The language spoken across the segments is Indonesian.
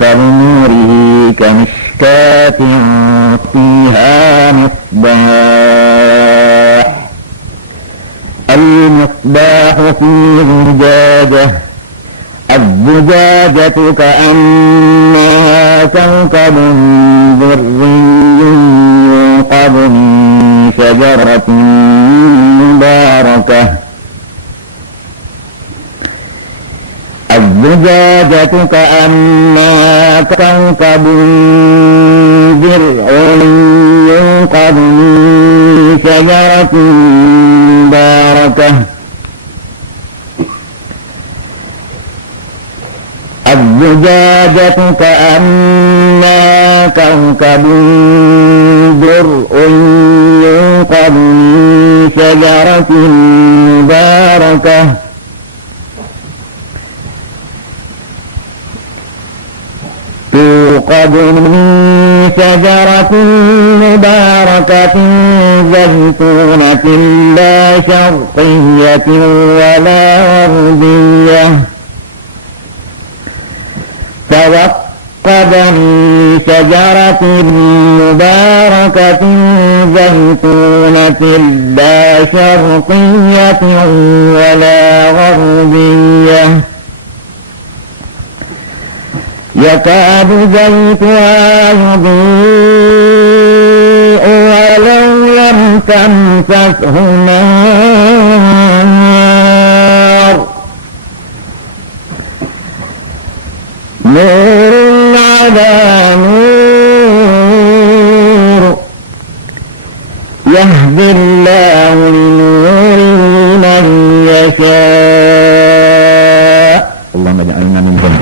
مثل نوره كمشكاة فيها مصباح المصباح في زجاجة الزجاجة كأنها كوكب دري يوقد من شجرة مباركة الزجاجة كأنها كوكب دري يوقد من شجرة مباركة الزجاجة كأنها كوكب درء يوقد من شجرة مباركة توقد من شجرة مباركة زيتونة لا شرقية ولا غربية توقد من شجرة مباركة زيتونة لا شرقية ولا غربية يكاد زيتها يضيء ولو لم تمسسه نار نور على نور يهدي الله لنوره من يشاء اللهم اجعلنا منهم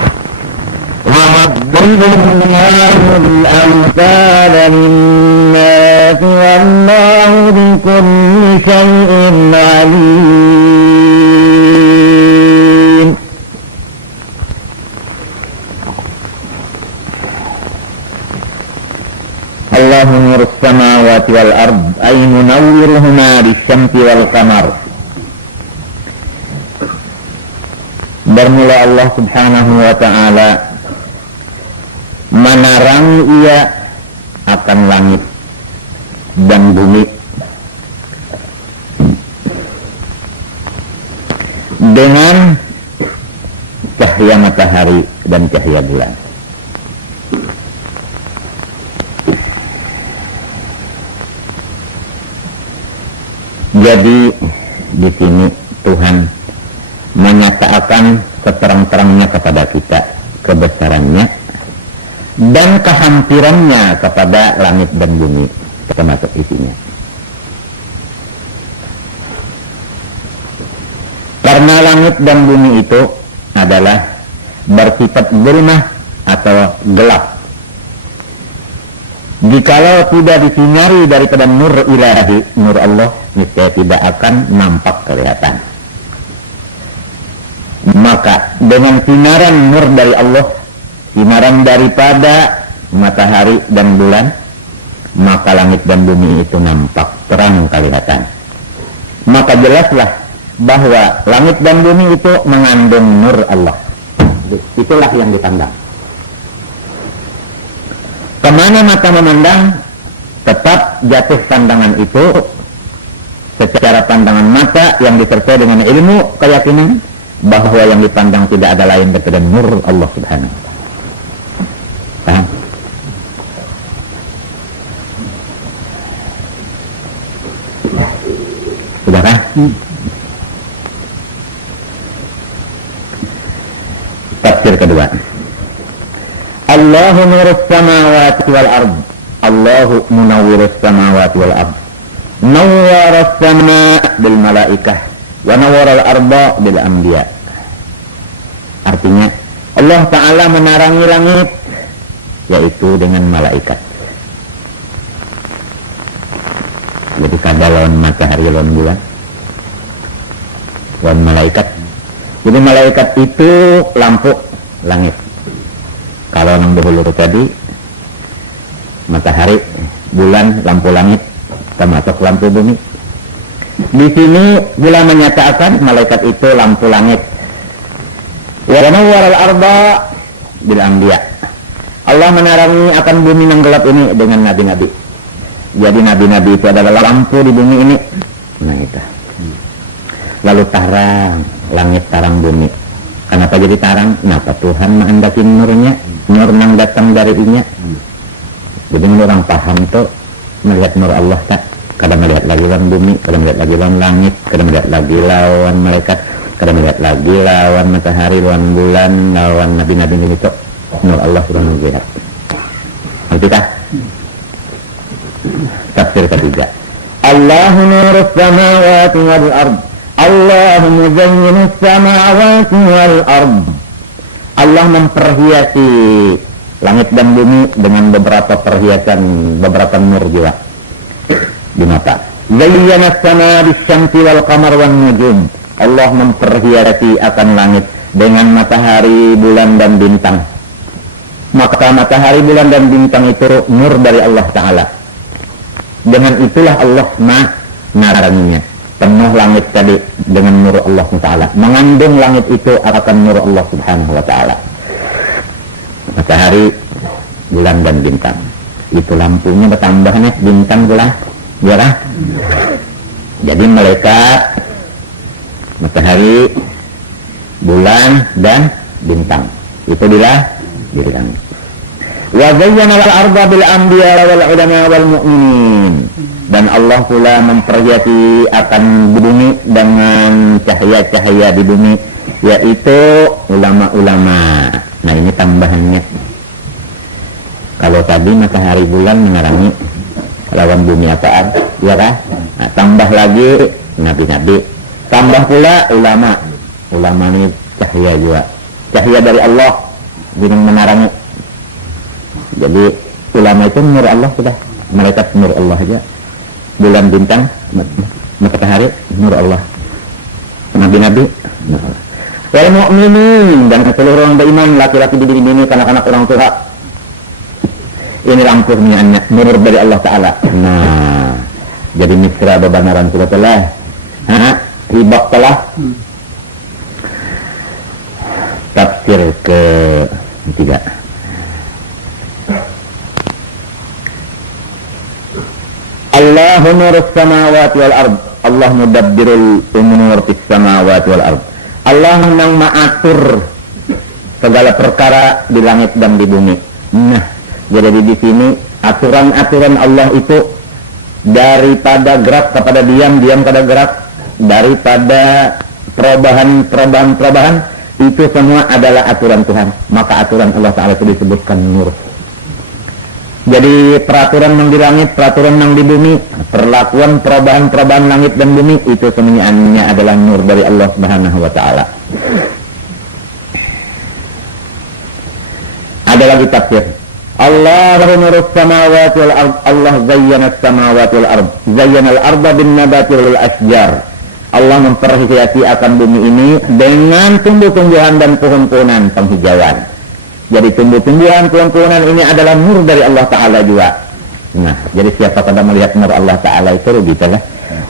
ويضرب الله الأمثال للناس والله بكل شيء عليم الله نور السماوات والأرض أي منورهما بالشمس والقمر. Bermula Allah subhanahu wa ta'ala menerangi ia akan langit dan bumi dengan cahaya matahari dan cahaya bulan. Jadi di sini Tuhan menyatakan seterang-terangnya kepada kita kebesarannya dan kehampirannya kepada langit dan bumi termasuk isinya. Karena langit dan bumi itu adalah bersifat zulmah atau gelap. Jikalau tidak disinari daripada nur ilahi, nur Allah, niscaya tidak akan nampak kelihatan. Maka dengan sinaran nur dari Allah, sinaran daripada matahari dan bulan, maka langit dan bumi itu nampak terang kelihatan. Maka jelaslah bahwa langit dan bumi itu mengandung nur Allah. Itulah yang dipandang. Kemana mata memandang, tetap jatuh pandangan itu secara pandangan mata yang disertai dengan ilmu keyakinan bahwa yang dipandang tidak ada lain daripada nur Allah subhanahu wa ta'ala. Paham? Sudah kan? Tafsir kedua, Allahu nurus samawati wal ard. Allahu munawwirus samawati wal ard. Nawwaras sama bil malaikah wa nawwaral arda bil anbiya. Artinya Allah Ta'ala menerangi langit yaitu dengan malaikat. Jadi kada lawan matahari lawan bulan, lawan malaikat. Jadi malaikat itu lampu langit. Kalau yang dahulu tadi matahari, bulan, lampu langit, termasuk lampu bumi. Di sini bila menyatakan malaikat itu lampu langit. Wa nawwaral arda bil anbiya. Allah menerangi akan bumi yang gelap ini dengan nabi-nabi. Jadi nabi-nabi itu adalah lampu di bumi ini. Nah itu. Lalu tarang, langit tarang bumi. Kenapa jadi tarang? Kenapa Tuhan menghendaki nurnya? Nur yang datang dari inya. Jadi orang paham tuh melihat nur Allah tak. Kadang melihat lagi lawan bumi, kadang melihat lagi lawan langit, kadang melihat lagi lawan malaikat, kadang melihat lagi lawan matahari, lawan bulan, lawan nabi-nabi itu. Nur Allah sudah melihat. Ngerti? Tafsir ketiga. Allahu nurus samawati wal ard. Allahu muzayyinus samawati wal ard. Allah memperhiasi langit dan bumi dengan beberapa perhiasan, beberapa nur juga di mata. Zayyana as-samaa bis-syamsi wal qamar wan nujum. Allah memperhiasi akan langit dengan matahari, bulan dan bintang. Maka matahari, bulan dan bintang itu nur dari Allah Ta'ala. Dengan itulah Allah meneranginya. Penuh langit tadi dengan nur Allah Ta'ala. Mengandung langit itu akan nur Allah Subhanahu Wa Ta'ala. Matahari, bulan dan bintang. Itu lampunya bertambahnya bintang pula. Ya kan? Jadi malaikat, matahari, bulan dan bintang. Itu diri kami. Wa zayyana al-arda bil anbiya wal ulama wal mu'minin. Dan Allah pula memperhiasi akan bumi dengan cahaya-cahaya di bumi, yaitu ulama-ulama. Nah ini tambahannya. Kalau tadi matahari, bulan menerangi lawan bumi apaan, ya kan? Nah, tambah lagi nabi-nabi, tambah pula ulama. Ulama ini cahaya juga, cahaya dari Allah yang menerangi. Jadi ulama itu nur Allah sudah, mereka nur Allah aja. Bulan, bintang, matahari nur Allah. Nabi-nabi nur Allah. Wal mu'minin, dan seluruh orang beriman, laki-laki di bini, anak-anak orang tua. Ini lampunya nur dari Allah Ta'ala. Nah, jadi misra bebanaran sudah telah hibak telah. Tafsir ke tiga. Allahu nurus samawati wal ard. Allah mudabbirul umur fis samawati wal ard. Allah yang mengatur segala perkara di langit dan di bumi. Nah, jadi di sini aturan-aturan Allah itu daripada gerak kepada diam, diam kepada gerak, daripada perubahan itu semua adalah aturan Tuhan. Maka aturan Allah Ta'ala itu disebutkan nur. Jadi peraturan yang di langit, peraturan yang di bumi, perlakuan perubahan langit dan bumi itu semuanya adalah nur dari Allah Subhanahu Wa Ta'ala. Ada lagi tafsir. Allah nurus samawati wal ard. Allah zayyana samawati wal ard. Zayyana al-arda bin nabati wal asjar. Allah memperhiasi akan bumi ini dengan tumbuh-tumbuhan dan pohon-pohonan penghijauan. Jadi tumbuh-tumbuhan, pohon-pohonan ini adalah nur dari Allah Ta'ala juga. Nah, jadi siapa pada melihat nur Allah Ta'ala itu rugi lah.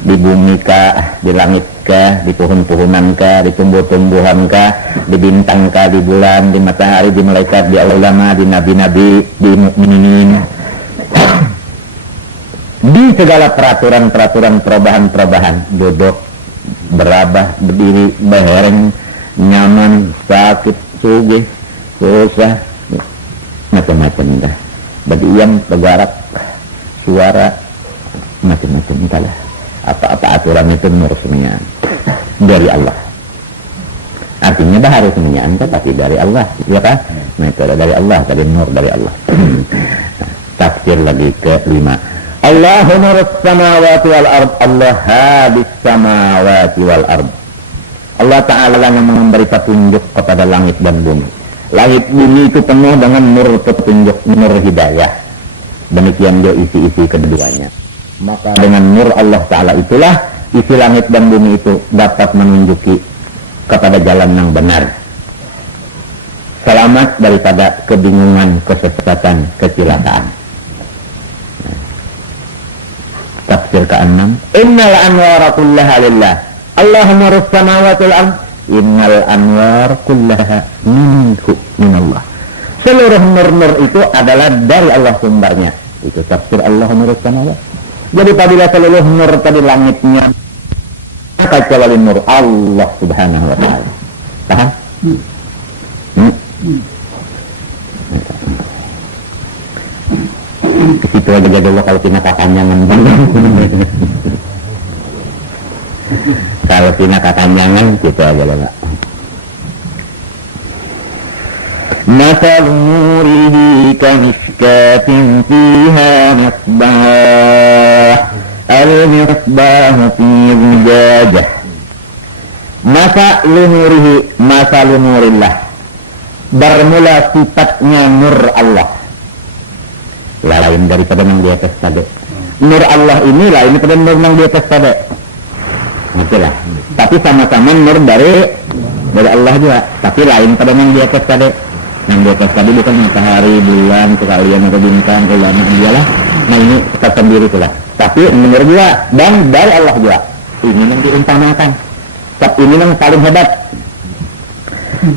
Di bumi kah, di langit kah, di pohon-pohonan kah, di tumbuh-tumbuhan kah, di bintang kah, di bulan, di matahari, di malaikat, di ulama, di nabi-nabi, di mukminin. Di segala peraturan-peraturan perubahan duduk, berabah, berdiri, bereng, nyaman, sakit, sugih, susah, macam-macam dah. Berdiam, bergerak, suara, macam-macam entahlah. Apa-apa aturan itu nur semuanya dari Allah. Artinya baharu semuanya pasti dari Allah, ya kan? Nah itu dari Allah, dari nur dari Allah. Tafsir lagi ke-5. Allahu nurus samawati wal ard. Allah habis samawati wal ard. Allah Ta'ala yang memberi petunjuk kepada langit dan bumi. Langit bumi itu penuh dengan nur petunjuk, nur hidayah. Demikian dia isi-isi keduanya. Maka dengan nur Allah Ta'ala itulah isi langit dan bumi itu dapat menunjuki kepada jalan yang benar. Selamat daripada kebingungan, kesesatan, kecelakaan. Tafsir ke-6. Innal anwara kullaha lillah. Allahumma nurus samawati wal ard. Innal anwar kullaha minhu minallah. Seluruh nur-nur itu adalah dari Allah sumbernya. Itu tafsir Allah menurut Allah. Jadi apabila seluruh nur tadi langitnya, kecuali nur Allah subhanahu wa ta'ala. Paham? Itu aja dulu kalau tina kakanyangan. Kalau tina kakanyangan gitu aja dulu. Masal nurihi kamishkatin fiha misbah al-misbahu fi zujajah. Masa lunurillah, bermula sifatnya nur Allah, lain daripada yang di atas tadi. Nur Allah ini lain daripada nur yang di atas tadi. Itulah. Tapi sama-sama nur dari Allah juga, tapi lain pada yang di atas tadi. Yang di atas tadi bukan matahari, bulan, sekalian atau bintang, ulama dialah. Nah ini tersendiri pula. Tapi menurut juga dan dari Allah juga. Ini yang diumpamakan. Sebab ini yang paling hebat.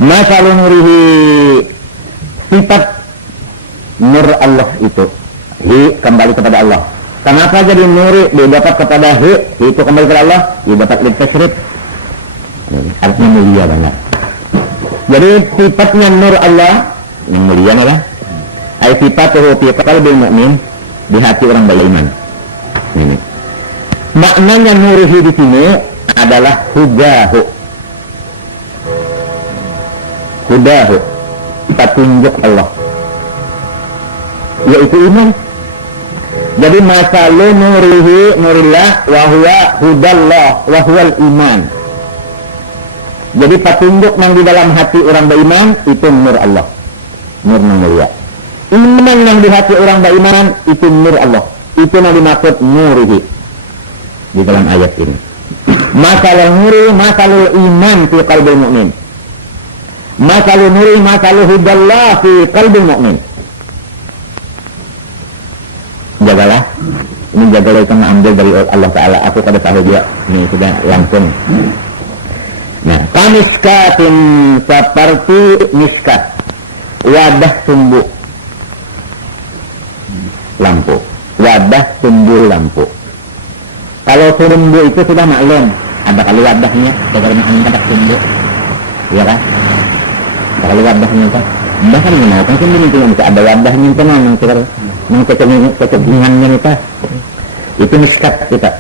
Masalun nurihi, sifat nur Allah itu. Hi kembali kepada Allah. Kenapa jadi nuri didapat kepada hi itu kembali kepada Allah? Didapat lid tasyrif. Artinya mulia banget. Jadi sifatnya nur Allah yang mulia adalah ay sifatuhu fi qalbil mu'min, di hati orang beriman. Ini. Maknanya nurihi di sini adalah hudahu. Hudahu, petunjuk Allah. Yaitu iman. Jadi masalu nurihi nurillah wa huwa hudallah wa huwal iman. Jadi petunjuk yang di dalam hati orang beriman itu nur Allah, nur yang mulia. Iman yang di hati orang beriman itu nur Allah, itu yang dimaksud nurihi di dalam ayat ini. Masalul nuri, masalul iman fi qalbil mu'min. Masalul nuri, masalul hudallah fi qalbil mu'min. Jagalah, ini jagalah itu ambil dari Allah Ta'ala. Aku kada tahu juga, ini sudah langsung. Nah, kamiskatin seperti miskat, wadah sumbu lampu, wadah sumbu lampu. Kalau sumbu itu sudah maklum, ada kali wadahnya, bagaimana ada sumbu, ya kan? Kalau wadahnya kan, bahkan mengenal kan sumbu itu yang ada wadahnya itu memang sekarang, kecenderungannya itu, itu miskat kita,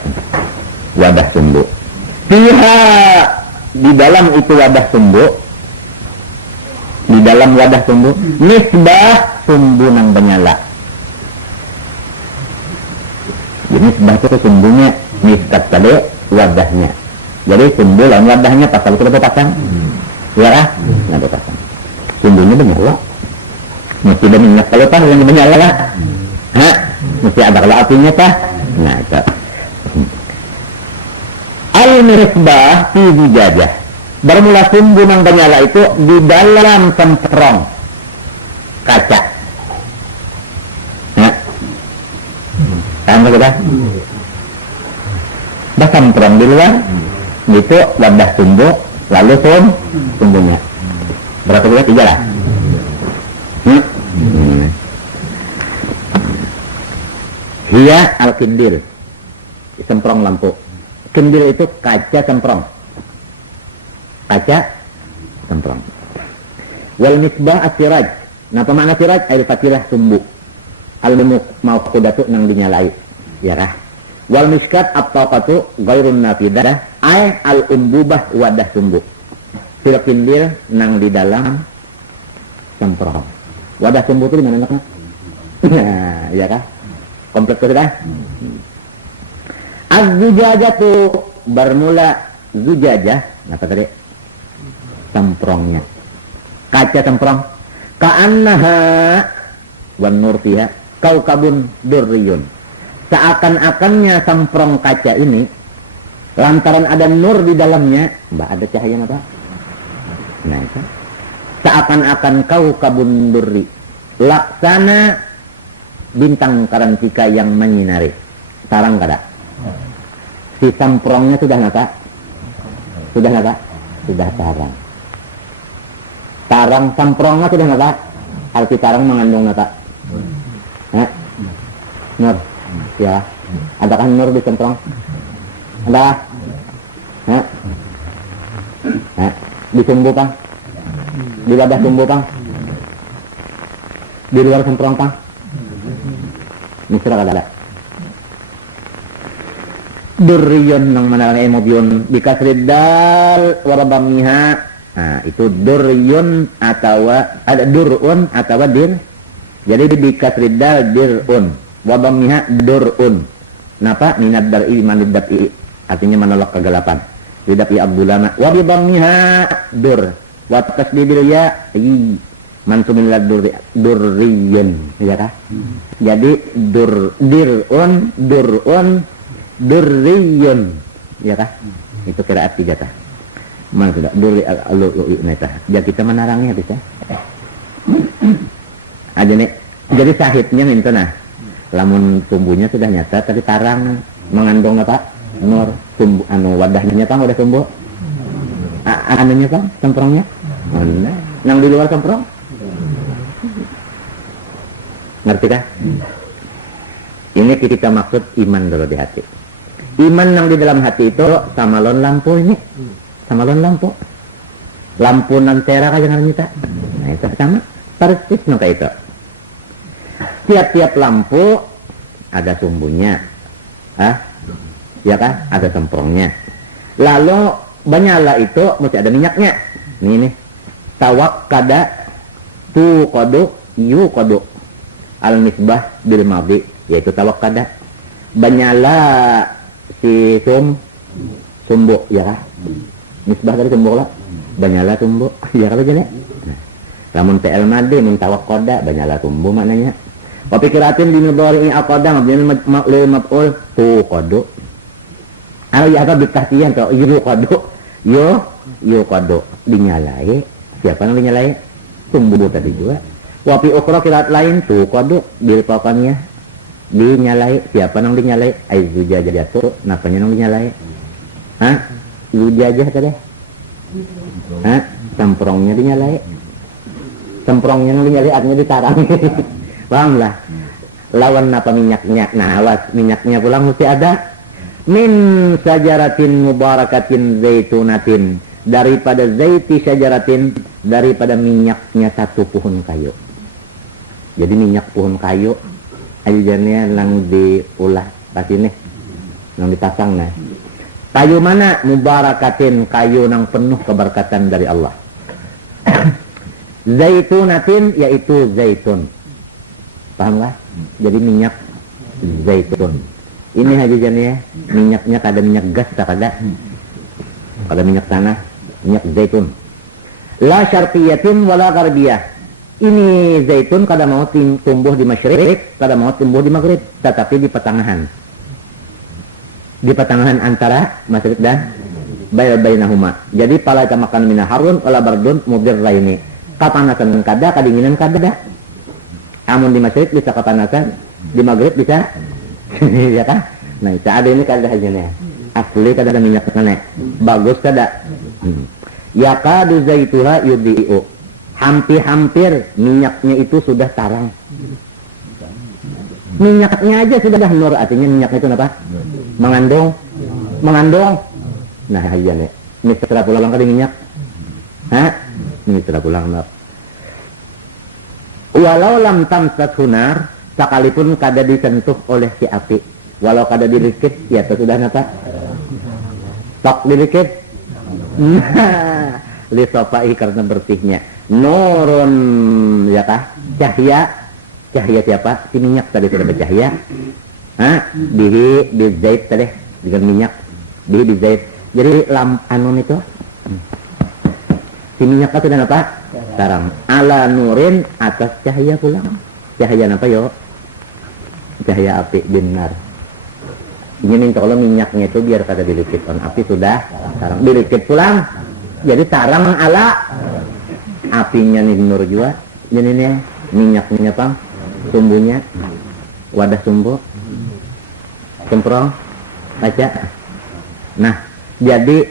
wadah sumbu. Pihak di dalam itu wadah sumbu, di dalam wadah sumbu misbah sumbu nang menyala. Jadi misbah itu sumbunya, miskat tadi wadahnya. Jadi sumbu lawan wadahnya pasal itu pasang, ya lah, nggak pasang. Sumbunya menyala, mesti ada minyak kalau pas yang menyala, mesti ada kalau apinya pas. Nah itu. Al-misbah fi zujajah, bermula sumbu yang menyala itu di dalam semprong kaca. Nah, sama kita. Dah semprong di luar, itu wadah sumbu, lalu sumbunya. Berapa kali? 3 lah. Hiya al-kindil, semprong lampu. Kendil itu kaca semprong. Kaca semprong. Wal misbah as-siraj. Nah, pemakna siraj air patilah sumbu. Al-mauqudatu nang dinyalai. Ya kah? Wal miskat at-taqatu ghairun nafidah ay al-umbubah wadah sumbu. Fil kendil nang di dalam semprong. Wadah sumbu itu di mana, Nak? Nah, ya kah? Komplek sudah? Az-zujajah tu bermula zujajah, apa tadi? Semprongnya, kaca semprong. Ka'annaha wan nur fiha kaukabun durriyun. Seakan-akannya semprong kaca ini, lantaran ada nur di dalamnya, ada cahaya apa? Nah itu. Seakan-akan kaukabun durri, laksana bintang karantika yang menyinari. Sarang kada? Si semprongnya sudah napa? Sudah napa? Sudah tarang. Tarang semprongnya sudah napa? arti tarang mengandung nata. Nur, ya. Adakah nur di semprong? Ada? Di sumbu Kang? Di wadah sumbu Kang? Di luar semprong Kang? Misra kada. Durriyun nang manalang emobion bikasridal warabamiha. Nah, itu durriyun atau ada durun atau dir. Jadi bikasridal dirun, wabamiha durun. Napa? Minad dar'i manid dab'i. Artinya menolak kegelapan. Lidapi abdulama. Wabibamiha dur. Wa tasdidil ya mansubin lad durriyun. Ya kah? Jadi dirun durriyun, ya kah? Itu qiraat 3 tah. Mana sudah durri al-lu'lu'i tah. Jadi kita menarangnya bisa. Aja nih. Jadi sahibnya itu nah. Lamun tumbuhnya sudah nyata tadi tarang mengandung apa? Nur tumbuh anu wadahnya Kang udah tumbuh. Anunya Kang, semprongnya? Mana? Yang di luar semprong? Ngerti kah? Ini kita maksud iman dulu di hati. Iman yang di dalam hati itu sama lon lampu ini, sama lon lampu, lampu nantera aja ngaranya. Nah itu sama, persis nungka itu. Tiap-tiap lampu ada sumbunya, ya kan? Ada semprongnya. Lalu banyala itu mesti ada minyaknya. Nih, tawak kada, tu kodo, yu kodo, al misbah bil madi, yaitu tawak kada. Banyala si sumbu ya kah? Misbah tadi sumbu lah. Banyala sumbu ya kalau jadi. Lamun PL madi min tawak koda banyala sumbu maknanya. Wa pikiratin di mudhari aqada mabni lil maf'ul tu qadu. Ya apa bikasian to yu qadu. Yo qadu dinyalai. Siapa yang dinyalai? Sumbu tadi juga. Wa fi ukhra qiraat lain tu qadu bil pakannya dinyalai. Siapa yang dinyalai? Aizujajah jatuh. Napanya yang dinyalai? Zujajah tadi. Semprongnya dinyalai. Semprongnya yang dinyalai artinya ditarang. Paham lah. Lawan apa minyaknya? Nah, awas minyaknya pulang mesti ada. Min sajaratin mubarakatin zaitunatin. Daripada zaiti sajaratin, daripada minyaknya satu pohon kayu. Jadi minyak pohon kayu ajarannya lang diulah kasih nih, lang dipasang nah. Kayu mana? Mubarakatin, kayu nang penuh keberkatan dari Allah. Zaitunatin yaitu zaitun. Paham lah? Jadi minyak zaitun. Ini ajarannya minyaknya kada minyak gas tak ada. Kada minyak tanah, minyak zaitun. La syarqiyatin wala gharbiyah. Ini zaitun kada mau tumbuh di masyriq, kada mau tumbuh di maghrib, tetapi di pertengahan. Di pertengahan antara masyriq dan bainahuma. Jadi pala makan mina harun wala bardun mudir laini. Kapanasan kada, kadinginan kada. Amun di masyriq bisa kapanasan, di maghrib bisa ya kan? Nah, itu ada ini kada hajanya. Asli kada ada minyak nenek. Bagus kada. Yakadu zaituha yudhi'u. Hampir-hampir minyaknya itu sudah tarang. Minyaknya aja sudah dah nur, artinya minyaknya itu apa? Mengandung. Nah, iya nih. Ini setelah pulang kali minyak. Ini setelah pulang nak. Walau lam tamsat hunar, sekalipun kada disentuh oleh si api. Walau kada dilikit, ya itu sudah apa? Tok dilikit. Lisofai karena bersihnya. Nurun ya kah? Cahaya siapa? Si minyak tadi sudah bercahaya. Di zait tadi dengan minyak di zait. Jadi anun itu si minyak itu dan apa? Sekarang ala nurin atas cahaya pulang. Cahaya apa yo? Cahaya api benar. Ini kalau minyaknya itu biar kada dilikit on api sudah sekarang dilikit pulang. Jadi tarang ala apinya nih nur juga, jadi nih minyaknya pang, sumbunya, wadah sumbu, semprong, baca. Nah, jadi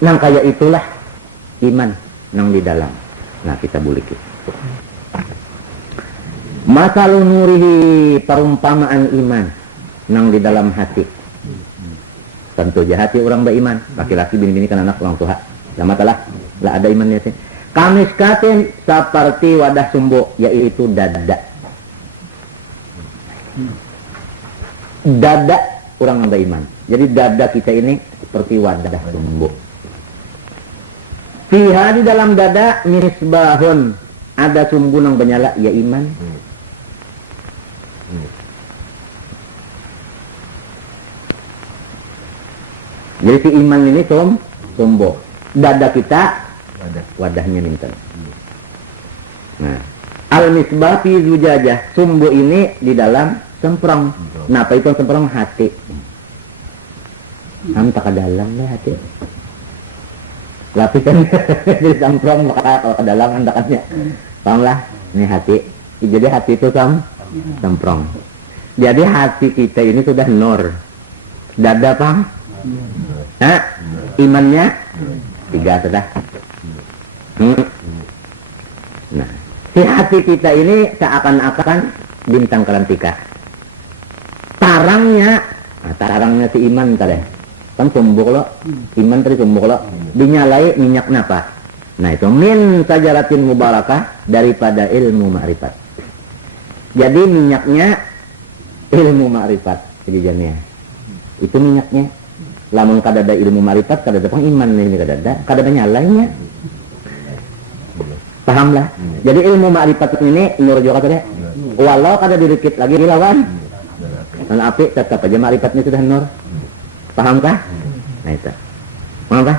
nang kayak itulah iman nang di dalam. Nah, kita bulik itu. Masalun nurihi, perumpamaan iman nang di dalam hati. Tentu aja hati orang beriman, laki-laki bini-bini kan anak orang tua. Lama telah lah ada imannya sih. Kamiskatin seperti wadah sumbo, yaitu dada. Dada orang beriman. Jadi dada kita ini seperti wadah sumbo. Fiha, di dalam dada misbahun, ada sumbu yang menyala, ya iman. Jadi si iman ini sumbu. Dada kita wadahnya minta. Nah, al-misbah fi zujajah, sumbu ini di dalam semprong. Nah, apa itu semprong? Hati. Sampai ke dalam ya hati. Lapisan jadi semprong, maka kalau ke dalam andakannya. Pahamlah? Ini hati. Jadi hati itu semprong. Jadi hati kita ini sudah nur. Dada paham? Nah, imannya 3 sudah. Nah, si hati kita ini seakan-akan bintang kelantika. Tarangnya si iman tadi. Kan sumbuk lo, iman tadi sumbuk lo. Dinyalai minyak napa? Nah itu min sajaratin mubarakah, daripada ilmu ma'rifat. Jadi minyaknya ilmu ma'rifat sejajarnya. Itu minyaknya. Lamun kadada ilmu ma'rifat, kadada pang iman ini kadada nyalainya. Pahamlah. Jadi ilmu ma'rifat ini nur juga tadi. Walau kada dikit lagi dilawan. Dan api tetap aja ma'rifatnya sudah nur. Pahamkah? Nah itu. Pahamkah?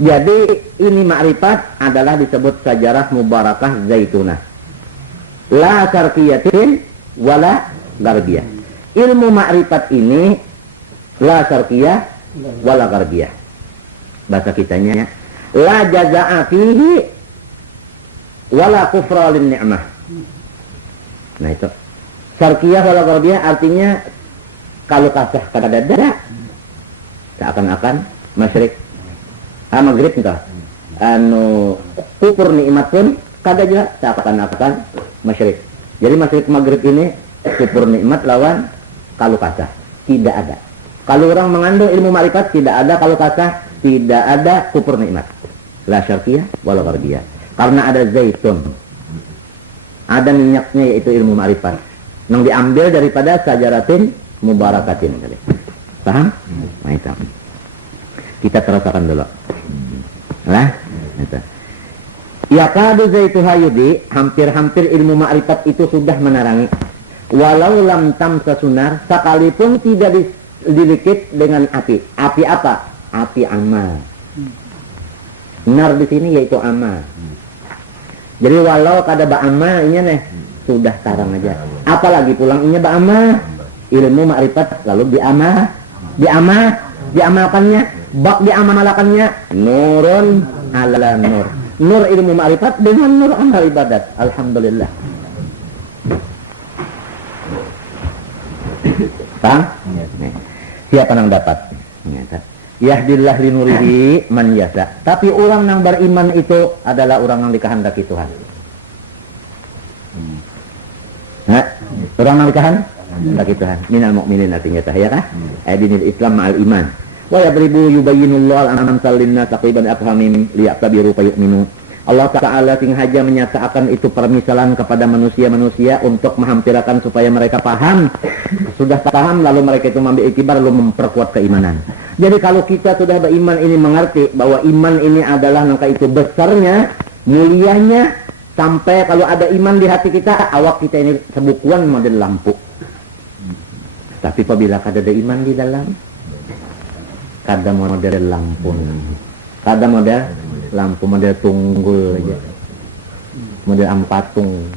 Jadi ini ma'rifat adalah disebut sajarah mubarakah zaituna. La syarqiyatin wala garbiyah. Ilmu ma'rifat ini la syarqiyah wala garbiyah. Bahasa kitanya la jaza'a fihi wala kufra lin ni'mah. Nah itu. Syarqiyah wala garbiyah artinya kalau kasah kada dada seakan-akan masyrik. Maghrib entah. Kufur nikmat pun kada juga seakan-akan masyrik. Jadi masyrik maghrib ini kufur nikmat lawan kalau kasah. Tidak ada. Kalau orang mengandung ilmu ma'rifat tidak ada kalau kasah, tidak ada kufur nikmat. La syarqiyah wala gharbiyah. Karena ada zaitun. Ada minyaknya yaitu ilmu ma'rifat. Yang diambil daripada sajaratin mubarakatin. Paham? Nah, itu. Kita terasakan dulu. Lah, itu. Ya kadu zaitu hayudi, hampir-hampir ilmu ma'rifat itu sudah menerangi. Walau lam tamsa sunar, sekalipun tidak dilikit dengan api. Api apa? Api amal. Nar di sini yaitu amal. Jadi walau kada ba'amal ini nih sudah tarang aja. Apalagi pulang ini ba'amal. Ilmu ma'rifat lalu diamalkannya. Bak diamalakannya nurun ala nur. Nur ilmu ma'rifat dengan nur amal ibadat. Alhamdulillah. Paham? Siapa yang dapat? Yahdillah linurihi man yasa. Tapi orang yang beriman itu adalah orang yang dikehendaki Tuhan. Nah, orang yang dikehendaki Tuhan. Minal mu'minin artinya ya kah? Adinil Islam ma'al iman. Wa yadribu yubayyinullahu al-amsal linnas taqiban afhamim liya'tabiru fayu'minu. Allah Ta'ala sengaja menyatakan itu permisalan kepada manusia-manusia untuk menghampirkan supaya mereka paham. Sudah paham lalu mereka itu mengambil iktibar lalu memperkuat keimanan. Jadi kalau kita sudah beriman ini mengerti bahwa iman ini adalah langkah itu besarnya, mulianya, sampai kalau ada iman di hati kita, awak kita ini sebukuan model lampu. Tapi apabila ada iman di dalam, kada model lampu, kada model lampu, model tunggul aja, model ampatung.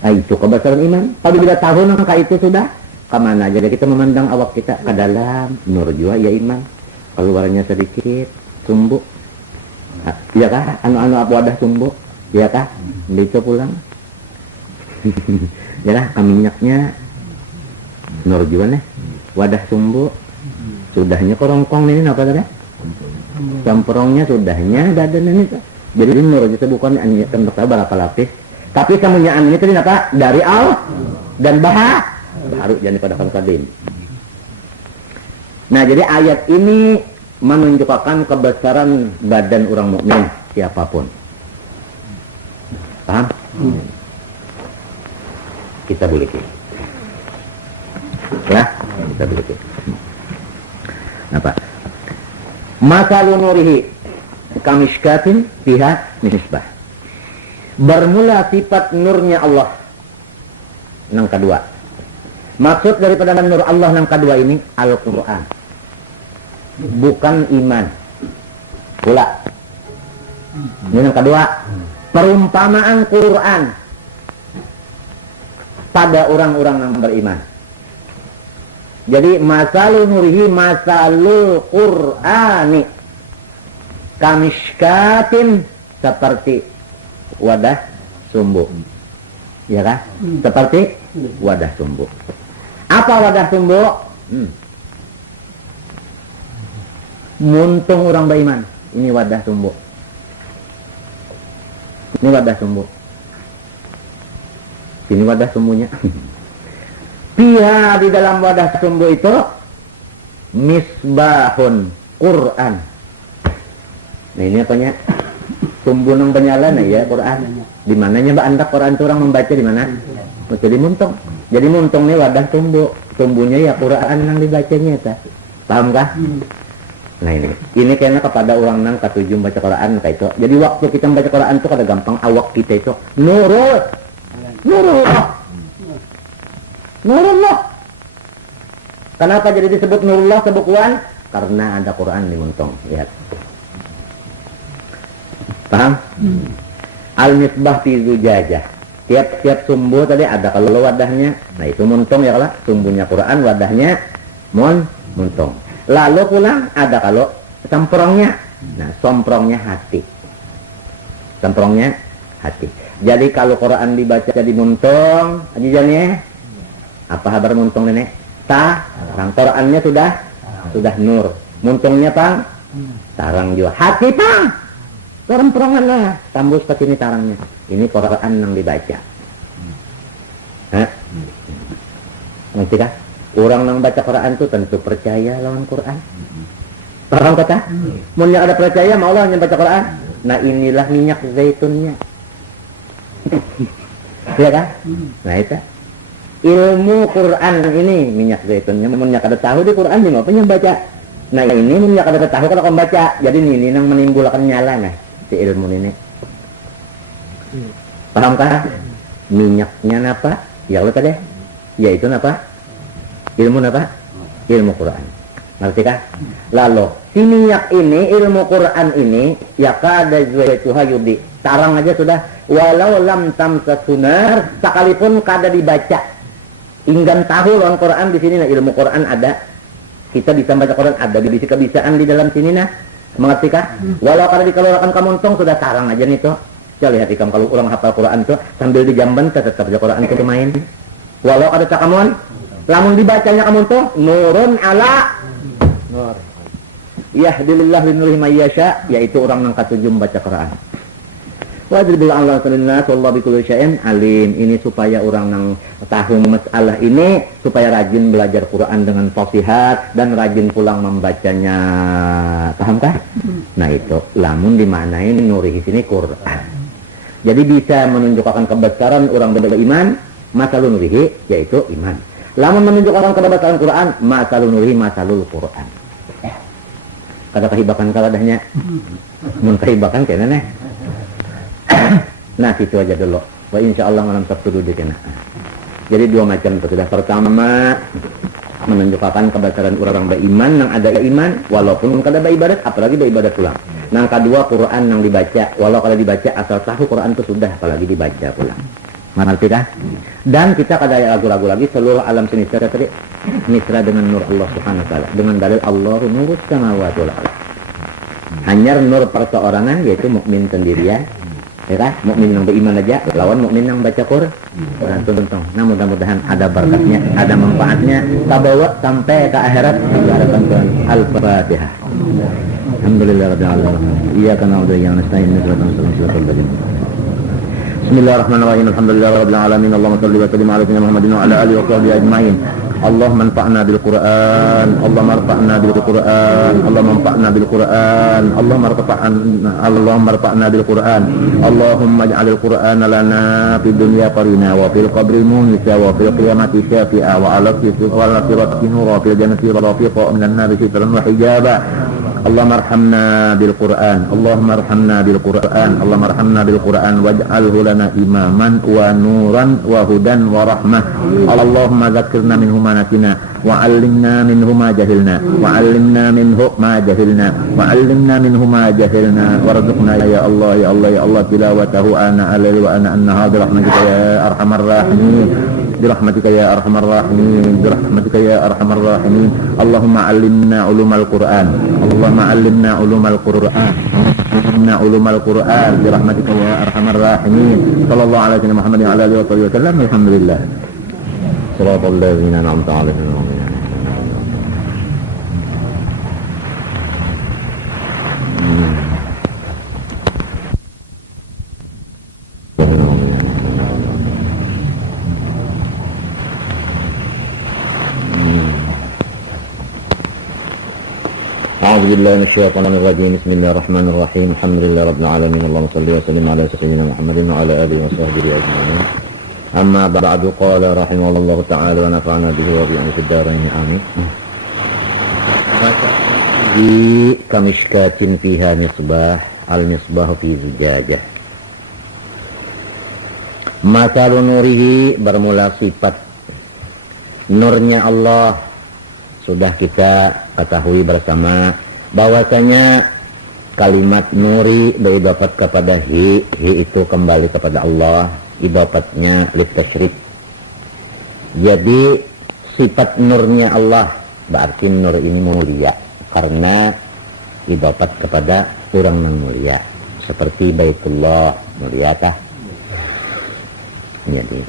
Nah itu kebesaran iman. Apabila tahu angka itu sudah kemana? Jadi kita memandang awak kita ke dalam, nur jua ya iman. Keluarnya sedikit, tumbuh. Iya kah? Anu apa wadah tumbuh? Iya kah? Itu pulang. Ya lah, minyaknya nur jua nih. Wadah tumbuh. Sudahnya korongkong ini apa tadi? Camporongnya sudahnya dadan ini. Jadi nur itu bukan hanya berapa lapis. Tapi kemuliaan ini tadi apa? Dari Allah dan baru jadi pada kadim. Nah, jadi ayat ini menunjukkan kebesaran badan orang mukmin siapapun. Paham? Kita boleh ya, kita boleh apa? Masalun nurihi kamishkatin fiha misbah. Bermula sifat nurnya Allah. Yang kedua. Maksud daripada nur Allah yang kedua ini Al-Quran. Bukan iman. Pula. Ini yang kedua. Perumpamaan Quran pada orang-orang yang beriman. Jadi masalul nurihi masalul Qur'ani kamishkatin seperti wadah sumbu. Ya kan? Seperti wadah sumbu. Apa wadah sumbu? Muntung orang beriman. Ini wadah sumbu. Ini wadah sumbu. Ini wadah sumbunya. Fiha di dalam wadah sumbu itu misbahun Quran. Nah ini apanya? Sumbu nang penyala nah ya Quran. Di mananya mbak anda Quran itu orang membaca di mana? Jadi muntung. Jadi muntung ini wadah sumbu. Sumbunya ya Quran yang dibacanya ta. Paham kah? Nah ini kayaknya kepada orang nang ketujuh baca Quran kayak itu. Jadi waktu kita membaca Quran itu kada gampang awak kita itu nurullah. Kenapa jadi disebut nurullah sebukuan? Karena ada Quran di muntung. Lihat. Paham? Al-misbah fi zujajah. Tiap sumbu tadi ada kalau wadahnya. Nah itu muntung ya kalau sumbunya Quran, wadahnya muntung. Lalu pulang ada kalau semprongnya. Nah, somprongnya hati. Semprongnya hati. Jadi kalau Quran dibaca di muntung, ajiannya apa kabar muntung nenek? Tarang. Qurannya sudah nur. Muntungnya pang tarang juga. Hati pang. Semprongnya lah. Tambus ke sini tarangnya. Ini Quran yang dibaca. Hah? Ngerti kah? Orang yang baca Quran itu tentu percaya lawan Quran. Paham kata? Mun yang ada percaya mau Allah yang baca Quran. Nah inilah minyak zaitunnya. Ya kan? Nah itu ilmu Quran ini minyak zaitunnya. Mun yang ada tahu di Quran dia apa yang baca. Nah ini minyak ada tahu kalau kamu baca. Jadi ini yang menimbulkan nyala nah si ilmu ini. Paham kah? Minyaknya apa? Ya Allah tadi. Yaitu apa? Ilmu apa? Ilmu Quran. Ngerti kah? Lalu, si minyak ini, ilmu Quran ini, ya kada zuhaituha yudi. Tarang aja sudah. Walau lam tamsa sunar, sekalipun kada dibaca. Inggan tahu lawan Quran di sini, nah ilmu Quran ada. Kita bisa baca Quran, ada bisi kebisaan di dalam sini, nah. Mengerti kah? Walau kada dikeluarkan kamuntong, sudah tarang aja nih tuh. Coba lihat ikam kalau orang hafal Quran tuh, sambil dijamban, tetap baca Quran itu main. Walau kada cakamuan, lamun dibacanya kamu tuh nurun ala nur. Yahdilillah linurihi mayyasha, yaitu orang yang ketujuh membaca Quran. Wadribil Allah sallallahu wallahu bikulli syai'in alim. Ini supaya orang yang tahu masalah ini supaya rajin belajar Quran dengan fasihat dan rajin pulang membacanya. Pahamkah? Nah itu lamun dimanain nurihi sini Quran. Jadi bisa menunjukkan kebesaran orang beriman masalun nurihi yaitu iman. Lamun menunjukkan kebesaran Quran, masalul nurihi masalul Quran. Kada kehibakan kaladahnya. Mun kehibakan kena nih. Nah, situ aja dulu. Wa insyaallah malam Sabtu dulu kena. Jadi dua macam itu sudah. Pertama menunjukkan kebesaran orang beriman yang ada iman walaupun kada beribadat, apalagi beribadat pulang. Yang kedua Quran yang dibaca, walau kada dibaca asal tahu Quran itu sudah apalagi dibaca pulang. Mengerti kah? Dan kita kada ragu-ragu lagi seluruh alam semesta tadi misra dengan nur Allah Subhanahu wa taala dengan dalil Allahu nurus samawati wal ardh. Hanya nur perseorangan yaitu mukmin sendirian. Ya kan? Mukmin yang beriman aja lawan mukmin yang baca Quran. Nah, mudah-mudahan ada berkatnya, ada manfaatnya. Tabawa sampai ke akhirat harapan Tuhan. Al-Fatihah. Alhamdulillahirabbil alamin. Iyyaka na'budu wa iyyaka nasta'in. Bismillahirrahmanirrahim. Alhamdulillahirabbil alamin. Allahumma shalli wa sallim ala sayyidina Muhammadin wa ala alihi wa sahbihi ajma'in. Allahumma anfa'na bil Qur'an. Allahumma arfa'na bil Qur'an. Allahumma anfa'na bil Qur'an. Allahumma arfa'na bil Qur'an. Allahumma ij'alil Qur'ana lana fid dunya qarina wa fil qabri munisa wa fil qiyamati syafi'a wa 'ala sirati nura fil jannati rafiqa minan nari sitran wa hijaba. Allahumma arhamna bil Qur'an. Allahumma arhamna bil Qur'an. Allahumma arhamna bil Qur'an waj'alhu lana imaman wa nuran wa hudan wa rahmah. Allahumma dzakkirna minhu ma nasina wa 'allimna minhu ma jahilna wa 'allimna minhu ma jahilna wa 'allimna minhu ma jahilna warzuqna ya Allah ya Allah ya Allah tilawatahu ana al-laili wa ana an-nahar bi rahmatika ya arhamar rahimin. برحمتك يا أرحم الراحمين برحمتك يا أرحم الراحمين اللهم علمنا علوم القرآن اللهم علمنا علوم القرآن علمنا علوم القرآن برحمتك يا أرحم الراحمين صلى الله على سيدنا محمد وعلى آله وصحبه وسلم الحمد لله صراط الذين أنعمت عليهم أعوذ بالله من الشيطان الرجيم بسم الله الرحمن الرحيم الحمد لله رب العالمين اللهم صل وسلم على سيدنا محمد وعلى آله وصحبه أجمعين أما بعد قال رحمه الله تعالى ونفعنا به وبعلمه في الدارين آمين di kamishkatin fiha misbah al-misbah fi zujajah makalu nurihi bermula sifat nurnya Allah sudah kita ketahui bersama bahwasanya kalimat nuri beridafat kepada hi itu kembali kepada Allah, idafatnya litasyrik. Jadi sifat nurnya Allah berarti nur ini mulia karena idafat kepada orang yang mulia seperti Baitullah mulia kah? Jadi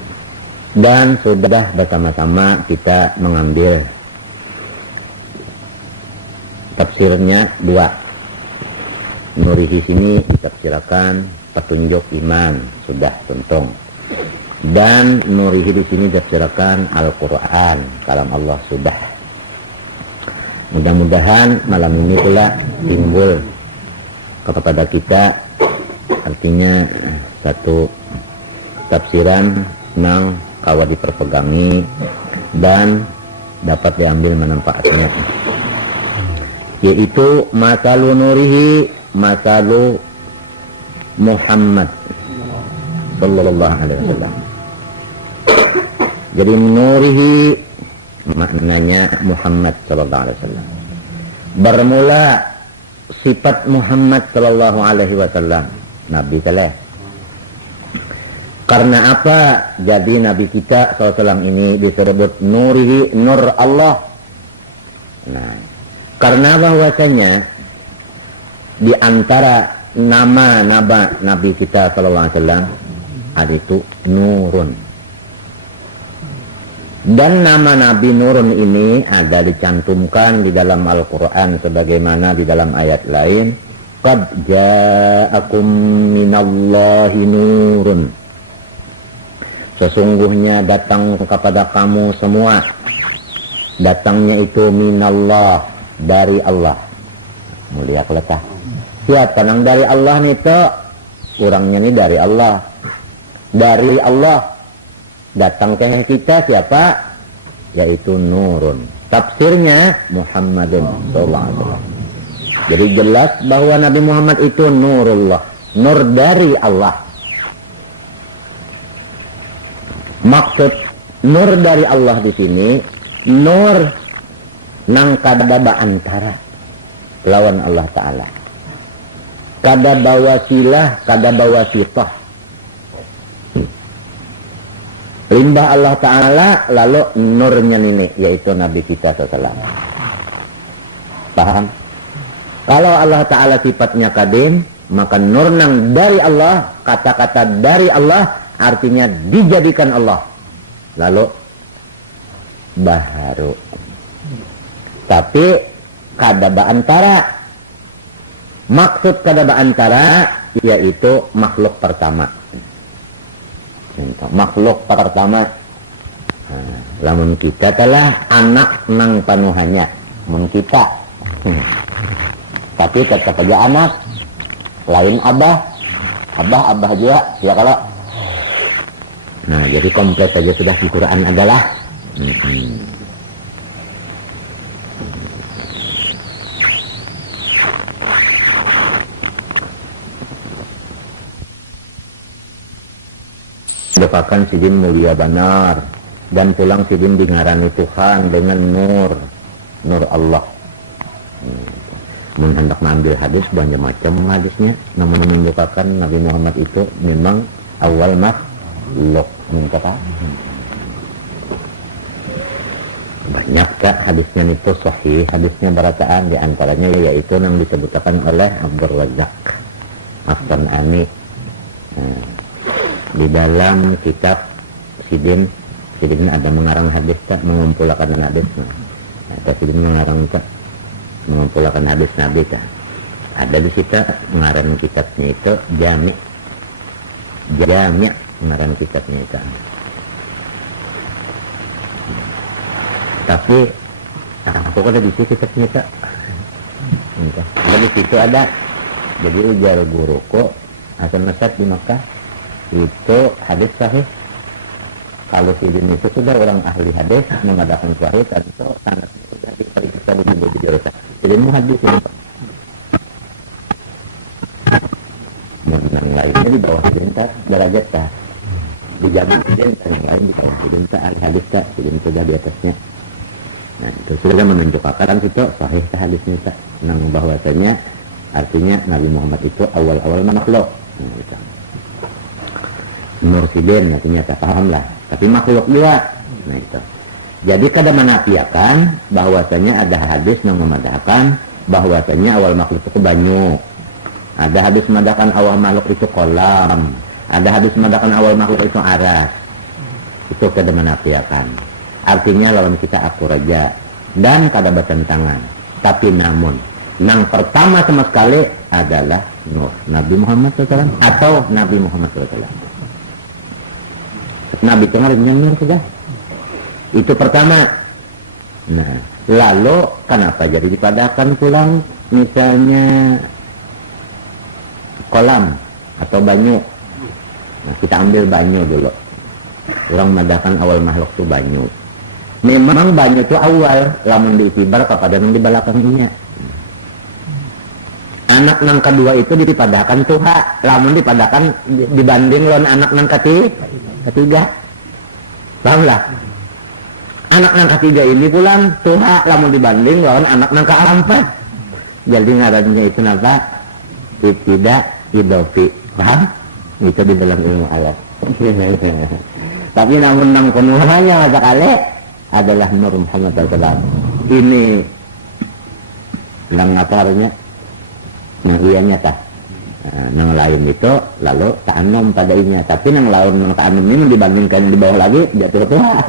dan sudah bersama-sama kita mengambil tafsirnya dua. Nurihi sini ditafsirkan petunjuk iman sudah tuntung. Dan nurihi di sini ditafsirkan Al-Qur'an kalam Allah sudah. Mudah-mudahan malam ini pula timbul kepada kita artinya satu tafsiran senang kawa diperpegangi dan dapat diambil manfaatnya. Yaitu masalu nurihi masalu Muhammad sallallahu alaihi wasallam. Jadi nurihi maknanya Muhammad sallallahu alaihi wasallam. Bermula sifat Muhammad sallallahu alaihi wasallam Nabi saleh. Karena apa? Jadi Nabi kita sallallahu alaihi wasallam ini disebut nurihi nur Allah. Nah, karena bahwasanya di antara nama Nabi kita sallallahu alaihi wasallam ada itu Nurun. Dan nama Nabi Nurun ini ada dicantumkan di dalam Al-Qur'an sebagaimana di dalam ayat lain, qad ja'akum minallahi nurun. Sesungguhnya datang kepada kamu semua. Datangnya itu minallah dari Allah. Mulia kelekah. Siapa yang dari Allah nih toh? Orangnya ini dari Allah. Dari Allah. Datang ke kita siapa? Yaitu Nurun. Tafsirnya Muhammadin sallallahu alaihi wasallam. Jadi jelas bahwa Nabi Muhammad itu Nurullah. Nur dari Allah. Maksud nur dari Allah di sini, nur nang kadaba antara lawan Allah Ta'ala. Kadaba wasilah, kadaba wasitah. Limbah Allah Ta'ala, lalu nurnya ini, yaitu Nabi kita SAW. Paham? Kalau Allah Ta'ala sifatnya kadim, maka nur nang dari Allah, kata-kata dari Allah, artinya dijadikan Allah. Lalu baharu. Tapi kadaba antara, maksud kadaba antara yaitu makhluk pertama. makhluk pertama. Lamun kita telah anak nang panuhannya, mun kita. Tapi tetap aja anak, lain abah juga, ya kalau. Nah, jadi komplit saja sudah di Quran adalah. Doakan sidin mulia benar dan pulang sidin dengarani Tuhan dengan nur Allah. Hendak mengambil hadis banyak macam hadisnya, namun menunjukkan Nabi Muhammad itu memang awal makhluk. Banyak kak hadisnya itu sahih, hadisnya berataan di antaranya yaitu yang disebutkan oleh Abdul Razak As-San'ani. Di dalam kitab Sidin ada mengarang hadis tak, mengumpulkan hadis. Sidin mengumpulkan hadis Nabi tak. Ada di situ mengarang kitabnya itu Jami' mengarang kitabnya itu. Tapi aku ada di situ kitabnya tak. Ada di situ ada. Jadi ujar guruku Hasan Nasad di Makkah itu hadis sahih. Kalau Sidin itu sudah orang ahli hadis mengadakan sahih, tentu sangatnya sudah diperiksa di jurusan. Sidin muhadis ini. Yang lainnya di bawah Sidin tak derajat tak. Dijamin Sidin yang lain di bawah Sidin tak ahli hadis tak. Sidin sudah di atasnya. Nah itu sudah menunjukkan itu sahih hadisnya tak. Nang bahwasanya artinya Nabi Muhammad itu awal-awal makhluk. Nah, itu. Nur Sidin artinya tak paham lah. Tapi makhluk juga. Nah itu. Jadi kada menafikan bahwasanya ada hadis yang memadahkan bahwasanya awal makhluk itu banyu. Ada hadis memadahkan awal makhluk itu kolam. Ada hadis memadahkan awal makhluk itu aras. Itu kada menafikan. Artinya lawan kita atur aja dan kada bertentangan. Tapi namun yang pertama sama sekali adalah Nur Nabi Muhammad SAW atau Nabi Muhammad SAW. Nabi itu ngaruhnya Nur sudah. Itu pertama. Nah, lalu kenapa jadi dipadahkan pulang misalnya kolam atau banyu? Nah, kita ambil banyu dulu. Orang madahkan awal makhluk itu banyu. Memang banyu itu awal, lamun diitibar kepada yang di belakangnya. Anak nang kedua itu dipadahkan tuha, lamun dipadahkan dibanding lawan anak nang ketiga. Pahamlah? Anak nang ketiga ini pulang tuha, lamun dibanding lawan anak nang keempat. Jadi ngarannya itu apa? Tidak idofi. Paham? Itu di dalam ilmu ayat. Tapi namun nang penuhannya masa kali adalah Nur Muhammad SAW. Ini nang ngatarnya, nang ianya tak. Nang lain itu lalu ta'anum padainya. Tapi nang lain nang ta'anum ini dibandingkan di bawah lagi jatuh tua.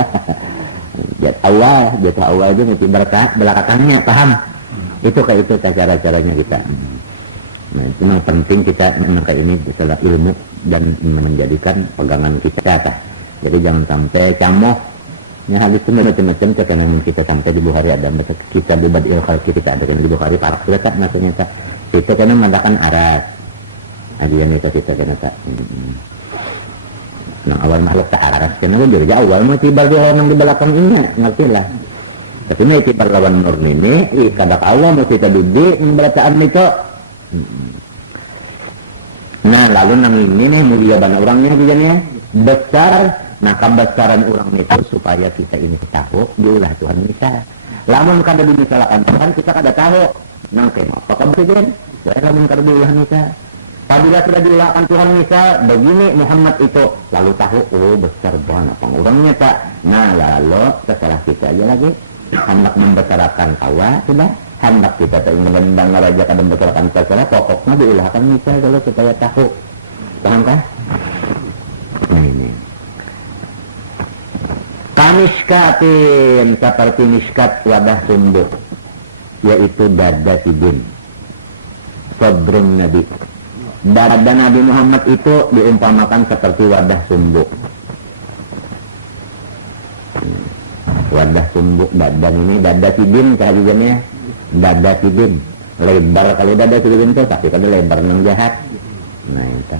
Jatuh awal itu mesti belakangnya, paham? Itu kayak itu cara-caranya kita. Nah, itu memang penting kita menangkap ini setelah ilmu dan menjadikan pegangan kita. Jadi jangan sampai camoh. Yang habis itu macam-macam karena kita sampai di Bukhari ada kita di Badil Khalqi kita ada di Bukhari parah sudah tak maksudnya tak. Kita kena mandakan aras. Agian itu kita kena tak. Nah awal makhluk tak aras kena jadi awal mah tiba dia orang di belakang ini ngertilah. Tapi ini tiba lawan Nur ini kadak awal mesti kita duduk memberataan itu. Nah lalu nang ini mulia banyak orangnya bijanya besar. Nah kebesaran orang itu supaya kita ini tahu diulah Tuhan bisa. Lamun kada dimisalkan Tuhan kita kada tahu. Nang tengok apakah presiden? Saya lamun kada diulah bisa. Apabila sudah diulahkan Tuhan bisa begini Muhammad itu lalu tahu oh besar banget orangnya tak. Nah lalu setelah kita aja lagi hendak membesarkan tawa sudah. Hendak kita ingin raja kada membesarkan secara pokoknya diulahkan bisa kalau supaya tahu. Paham kan? Nah ini. Kamiskatin seperti miskat wadah sumbu yaitu dada Sidin Sodrun Nabi. Dada Nabi Muhammad itu diumpamakan seperti wadah sumbu. sumbu badan ini dada sidin kaliannya, dada sidin lebar kali dada sidin itu, tapi kalau lebar nang jahat. Nah itu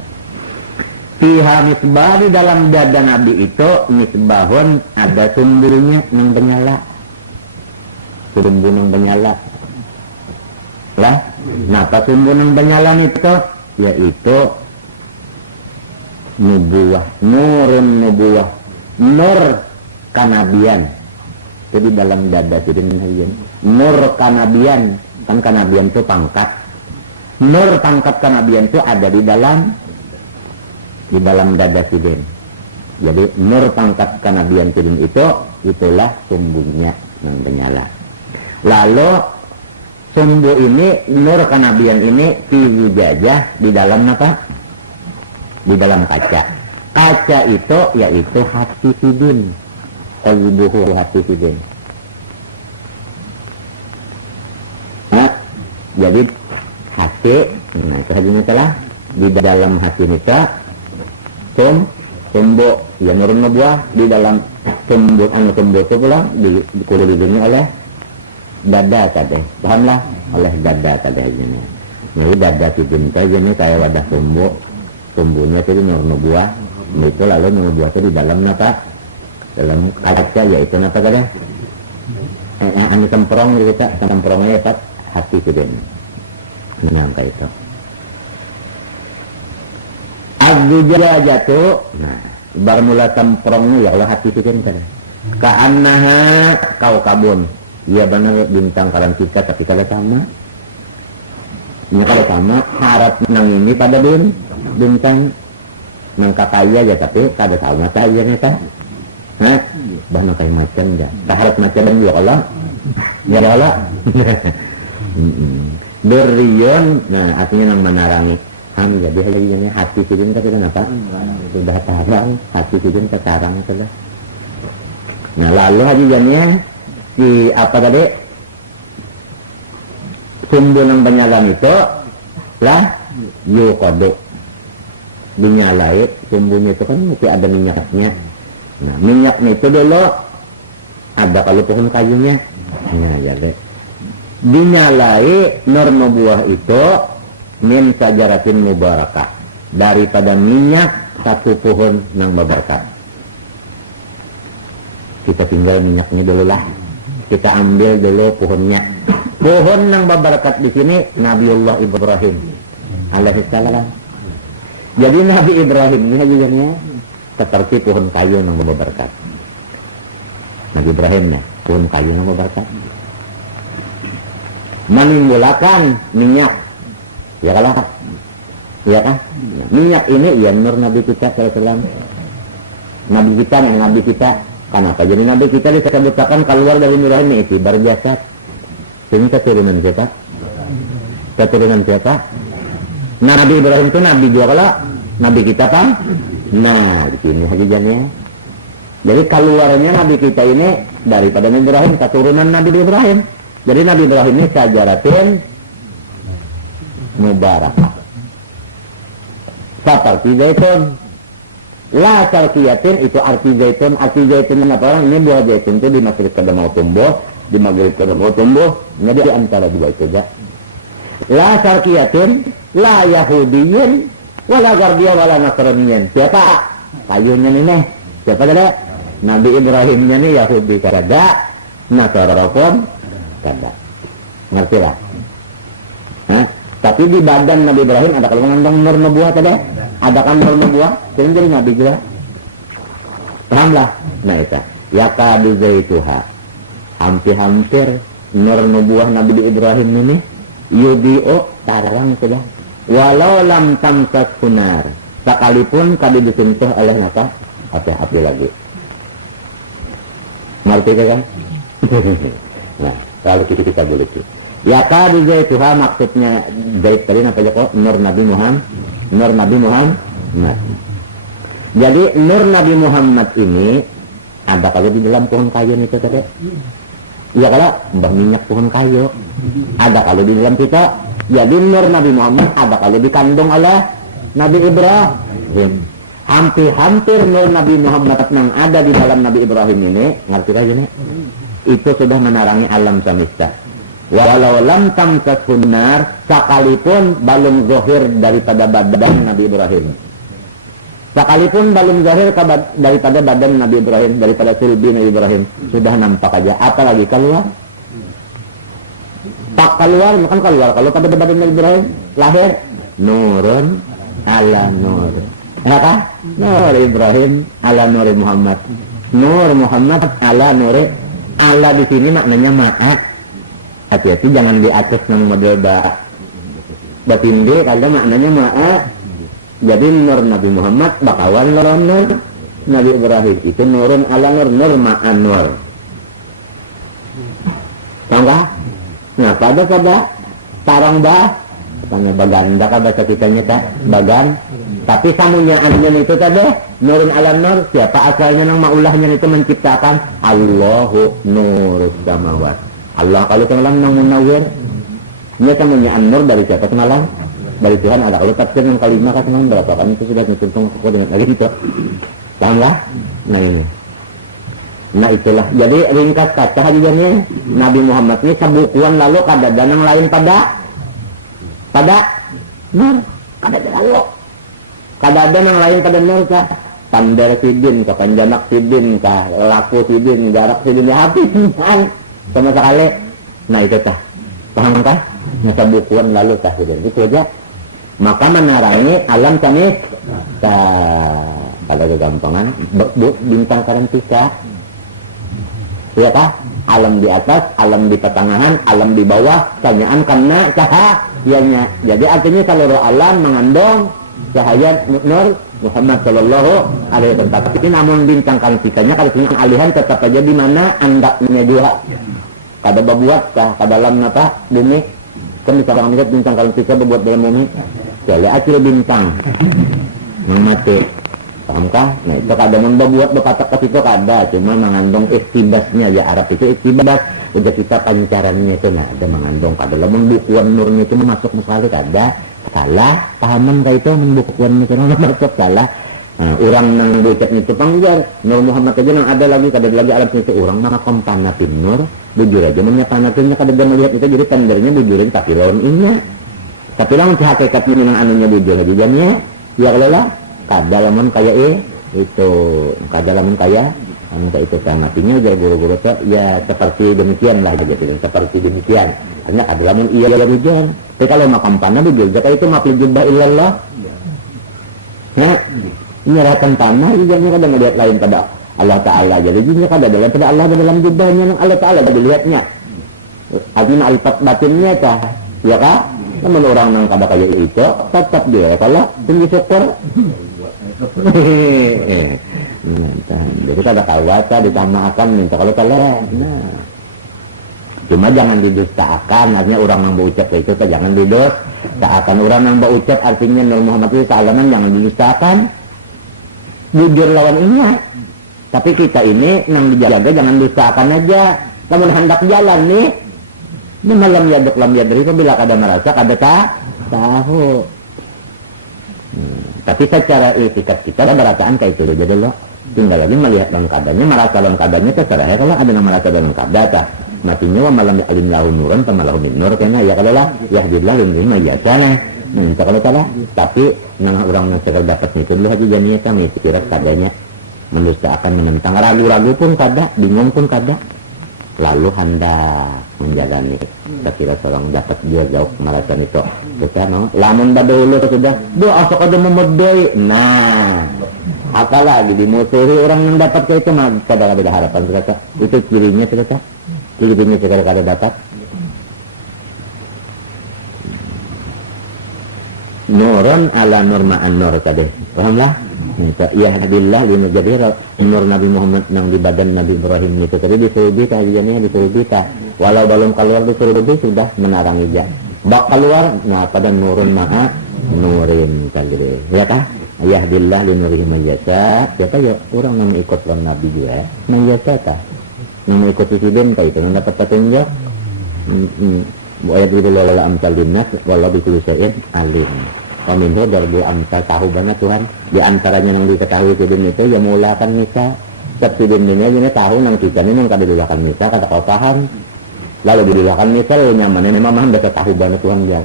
fiha misbah, di dalam dada Nabi itu misbahun, ada sumbunya nang penyala, sumbu nang penyala lah. Nah apa sumbu nang penyala itu, yaitu nubuah, nurun nubuah, nur kanabian. Jadi dalam dada sidin nur kanabian, kan kanabian itu pangkat, nur pangkat kanabian itu ada di dalam dada sidin. Jadi nur pangkat kanabian sidin itu, itulah sumbunya yang menyala. Lalu sumbu ini, nur kanabian ini fi wujajah, di dalam apa? Di dalam kaca. Kaca itu yaitu hati sidin, qalbuhu hati sidin. Nah, jadi hati, nah itu hatinya telah di dalam hati kita sumbu yang nurun nubuah, di dalam sumbu itu pula dikelilingi oleh dada tadi, pahamlah, oleh dada tadi ini. Jadi dada sidin tadi ini kayak wadah sumbunya itu nurun nubuah, itu lalu nurun nubuah itu di dalam apa? Dalam kaca, yaitu apa tadi? Anu semprong gitu, semprongnya dapat hati sidin. Menyangka itu. Azuja jatuh, nah bermula semprongnya ya Allah hati sidin tadi. Ka'annaha kaukabun, ya benar bintang karan kita, tapi kalau sama. Ini kalau sama harap nang ini pada bintang mengkakaya ya, tapi kada sama kaya kita. Nah, bahkan kayak macam dah. Harap macam juga Allah. Ya Allah. Berion, nah artinya nang menarangi. Jadi hanya hati sidin kita kenapa? Sudah tarang, hati sidin ketarang sudah. Nah lalu hajiannya di apa tadi? Sumbu yang penyalam itu lah yuqadu, dinyalai. Sumbunya itu kan mesti ada minyaknya. Nah minyaknya itu dulu ada kalau pohon kayunya. Nah jadi dinyalai nur nubuah itu min sajaratin mubarakah, daripada minyak satu pohon yang berberkah. Kita tinggal minyaknya dulu lah, kita ambil dulu pohonnya. Pohon yang berberkat di sini Nabiullah Ibrahim alaihissalam. Jadi Nabi Ibrahim ini hajiannya seperti pohon kayu yang berberkat. Nabi Ibrahimnya pohon kayu yang berberkat, menimbulkan minyak. Ya kalau ya kan? Minyak ini ya nur Nabi kita SAW. Nabi kita yang Nabi kita. Kenapa? Jadi Nabi kita disebutkan keluar dari Ibrahim itu berjasad. Ini keturunan siapa? Keturunan siapa? Nabi Ibrahim itu Nabi juga kalau Nabi kita kan? Nah, di sini hakikannya. Jadi keluarnya Nabi kita ini daripada Nabi Ibrahim, keturunan Nabi Ibrahim. Jadi Nabi Ibrahim ini sajaratin mubarakah. Seperti zaitun. La sarkiyatin, itu arti zaitun. Arti zaitun apa orang? Ini buah zaitun itu di maghrib kada mau tumbuh, di maghrib kada mau tumbuh. Jadi antara dua itu juga. La sarkiyatin, la yahudiyin, wala gardia, wala nasraniyin. Siapa? Kayunya ini. Siapa kada? Nabi Ibrahimnya ini Yahudi kada, Nasara pun kada. Ngerti lah? Hah? Tapi di badan Nabi Ibrahim ada kalau mengandung nur nubuah tadi, ada kan nur nubuah, jadi Nabi juga. Pahamlah? Nah itu. Ya kadu zaituha. Hampir-hampir nur nubuah Nabi Ibrahim ini yudi'u tarang sudah. Walau lam tamsas kunar. Sekalipun kadu disentuh oleh apa? Api-api lagi. Ngerti kan? Nah, kalau kita boleh itu. Ya kadu zaituha, maksudnya zait tadi apa aja kok? Nur Nabi Muhammad. Nur Nabi Muhammad. Nah. Jadi nur Nabi Muhammad ini ada kalau di dalam pohon kayu itu tadi. Ya kalau berminyak pohon kayu. Ada kalau di dalam kita. Jadi nur Nabi Muhammad ada kalau dikandung oleh Nabi Ibrahim. Hampir-hampir nur Nabi Muhammad yang ada di dalam Nabi Ibrahim ini, ngerti lagi nih? itu sudah menarangi alam semesta. Walau lam tamsashun nar, sekalipun belum zahir daripada badan Nabi Ibrahim. Sekalipun belum zahir daripada badan Nabi Ibrahim, daripada sulbi Nabi Ibrahim, sudah nampak aja. Apalagi keluar? Tak keluar, bukan keluar. Kalau pada badan Nabi Ibrahim lahir nurun ala nur. Maka nur Ibrahim ala nur Muhammad. Nur Muhammad ala nur. Ala di sini maknanya ma'a. Hati-hati jangan di atas nang model batinde, kalau maknanya ma'a. Jadi nur Nabi Muhammad bakawan nur Nabi Ibrahim itu nurun ala nur, nur ma'a nur. Tahu nggak? Nah pada tarang bah, tanya baganda kah baca kitanya tak bagan. Tapi kamunya anjen itu tadi nurun ala nur. Siapa asalnya nang maulahnya itu menciptakan? Allahu nurus samawat. Allah kalau tenggelam nang munawir. Dia kamunya an-nur dari siapa tenggelam? Dari Tuhan ada. Kalau tafsir yang kalimah kan tenggelam berapa kan itu sudah hitung dengan lagi itu. Paham nggak? Nah ini. Nah itulah. Jadi ringkas kata hadirannya Nabi Muhammad ini sebukuan lalu kada danang lain pada nur. Kada lalu. Kada ada yang lain pada nur kah? Pandar sidin, kah panjanak sidin, kah laku sidin, jarak sidin, habis sama sekali. Nah itu tah. Paham kah? Nah sebukuan lalu tah itu aja. Maka menarangi alam semesta. Kalau kegampangan bintang karantika. Ya kah? Alam di atas, alam di pertengahan, alam di bawah, cahayaan karena cahayanya. Jadi artinya seluruh alam mengandung cahaya nur Muhammad Sallallahu Alaihi Wasallam. Tapi namun bintang karantikanya kalau punya alihan tetap aja di mana andaknya juga. Kada berbuat kah? Kada dalam apa? Bumi. Kan bisa orang lihat bintang karantika berbuat dalam bumi. Jadi acil bintang yang mati. Pahamkah? Nah itu kadang membuat berpatak ke situ kada, cuma mengandung iktibasnya ya Arab itu iktibas. Udah kita pancarannya itu nah ada mengandung kada. Lamun bukuan nurnya itu masuk sekali kada. Salah pahaman kayak itu membukuan itu masuk salah. Nah, orang nang bocap itu pangjar Nur Muhammad aja nang ada lagi kada lagi alam itu orang mana kompanatin nur bujur aja menyapanatinnya kada dia melihat itu jadi tendernya bujurin tapi lawan inya. Tapi lamun hakikatnya nang anunya bujur aja jamnya ya kalau lah kada lamun kaya itu kada lamun kaya anu itu kan matinya ujar guru-guru itu ya seperti demikian lah gitu seperti demikian karena kada lamun iya ya bujur. Tapi kalau makam panah bujur jaka itu mafil jubah illallah ya menyerahkan tanah ijanya kada melihat lain pada Allah Ta'ala jadi ijanya kada ada pada Allah dalam jubahnya Allah Ta'ala kada dilihatnya artinya alifat batinnya kah ya kah namun orang yang kada kaya itu tetap dia kalau tinggi syukur jadi kada kawata ditamakan minta kalau kalah nah cuma jangan didustakan artinya orang yang berucap itu jangan didustakan orang yang berucap artinya Nur Muhammad itu salaman jangan didustakan jujur lawan ini tapi kita ini yang dijaga jangan dustakan aja namun hendak jalan nih ini malam yaduk lam yadri bila kada merasa kada tahu tapi secara etikat kita berataan kayak itu jadi lo tinggal lagi melihat dalam keadaannya merasa dalam keadaannya terserah ya kalau ada yang merasa dalam keadaan matinya wa malam alim lahu nuran sama lahu min nur kena ya kalau lah yahdillah lima biasanya kalau salah tapi nang orang yang sedang dapat itu dulu aja jadinya kami kira kadanya mendustakan menentang ragu-ragu pun kada bingung pun kada lalu hendak menjalani kira seorang dapat dia jauh maraton itu kita no lamun dahulu sudah doa sok ada memedai nah apalagi dimusuhi orang yang dapat ke itu mah kada ada harapan mereka itu cirinya mereka cirinya mereka kada dapat nurun ala nur ma'an nur tadi pahamlah ya hadillah lima jadi nur Nabi Muhammad yang di badan Nabi Ibrahim itu tadi disuruh kita kajiannya disuruh kita walau belum keluar disuruh sudah menarangi dia bak keluar nah pada nurun ma'a nurin tadi ya kah yahdillah linurihi mayyasha siapa ya orang yang ikut orang Nabi juga mayyasha kah yang mengikuti sidin kayak itu yang dapat petunjuk ayat itu lala amsal linnas walau bikulu syai'in alim kominho dari amsal tahu banget Tuhan di antaranya yang diketahui sidin itu ya mulakan nisa Sebelumnya ini tahun yang kita ini yang kada dilakukan misa kata kau paham. Lalu dilakukan misa lalu nyaman ini memang baca tahu banget Tuhan dia.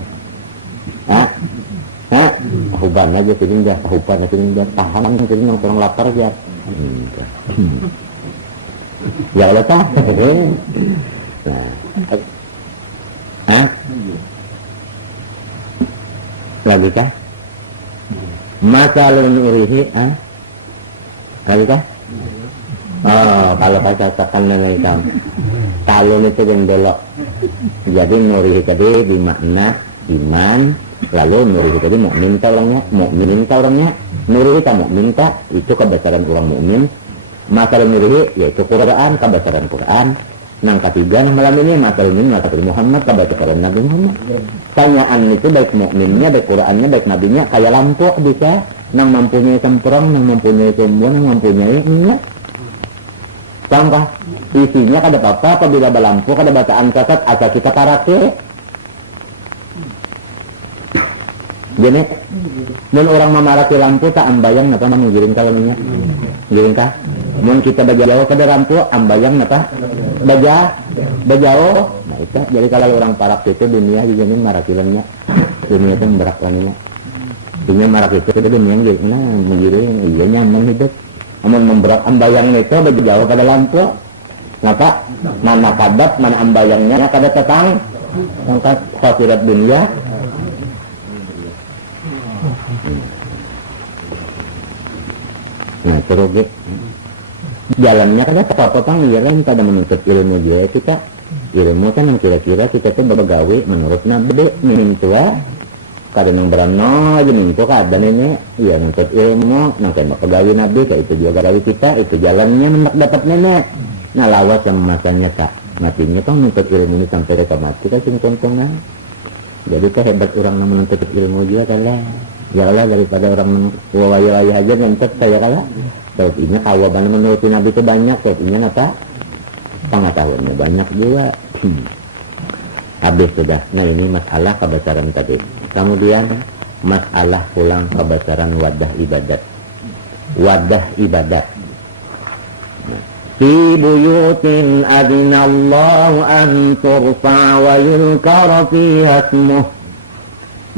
Tahu banget aja sini dia tahu banget sini dia tahan sini yang kurang lapar dia. Ya Allah tak. Nah, lagi kah? Masalun urihi, lagi kah? Oh, kalau saya katakan dengan kamu, talun itu yang belok. Jadi nurihi tadi bermakna iman, lalu nurihi tadi mukmin ta orangnya, nurihi ta mukmin ta itu kebesaran orang mukmin. Masalah nurihi yaitu Quran, kebesaran Quran. Nang ketiga malam ini masalah Muhammad, kebesaran Nabi Muhammad. Tanyaan itu baik mukminnya, baik Qurannya, baik nabinya kayak lampu bisa, nang mempunyai semprong, nang mempunyai sumbu, nang mempunyai enggak. Contoh, isinya kada apa-apa apabila berlampu kada bacaan cacat asal kita parake. Gini, mun orang memaraki lampu tak ambayang napa mengiring kalau minyak. Giring kah? Mun kita bajau kada lampu ambayang napa? Bajau. Nah itu jadi kalau orang parak itu dunia jadi marakilannya. Dunia itu beraklannya. Dunia marak itu dunia yang nah mengiring iya nyaman hidup. Amun memberak ambayang itu baju jauh pada lampu, maka mana kadat, mana ambayangnya kada tetang, maka khasirat dunia. Nah terus jalannya kada apa-apa ya kan kada menuntut ilmu dia kita ilmu kan yang kira-kira kita tuh bergawe menurut Nabi mintua. Kada nang berano aja mintu kada nene ya nuntut ilmu nang kena pegawai Nabi kayak itu juga gawe kita itu jalannya mendak dapat nenek nah lawas yang makannya tak matinya kan nuntut ilmu ini sampai reka mati kan sing tontongan jadi kan hebat orang yang menuntut ilmu juga kalah ya kalah daripada orang wawaya-waya aja nuntut saya kalah saat ini kawaban menuruti Nabi itu banyak saat ini apa pengetahuannya banyak juga habis sudah. Nah ini masalah kebesaran tadi. Kemudian masalah pulang kebesaran wadah ibadat. Wadah ibadat. Fi buyutin adinallahu an turfa wa yulkara fiha ismuh.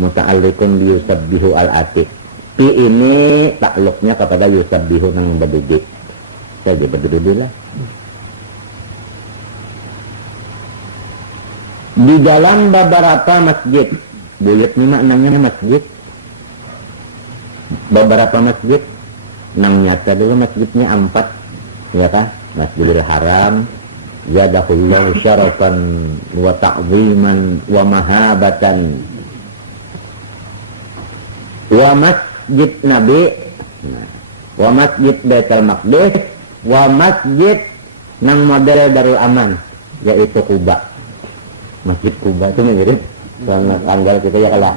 Muta'alliqun bi yusabbihu al-atiq. Fi ini takluknya kepada yusabbihu nang berduduk. Saya jadi berduduk lah. Di dalam beberapa masjid, buyut ini maknanya masjid. Beberapa masjid, nang nyata dulu masjidnya 4, ya kan? Masjidil Haram, zadahullahu syarafan wa ta'ziman wa mahabatan. Wa masjid Nabi, wa masjid Baitul Maqdis, wa masjid nang model Darul Aman, yaitu Kuba. Masjid Kuba itu mirip sangat tanggal kita ya kalah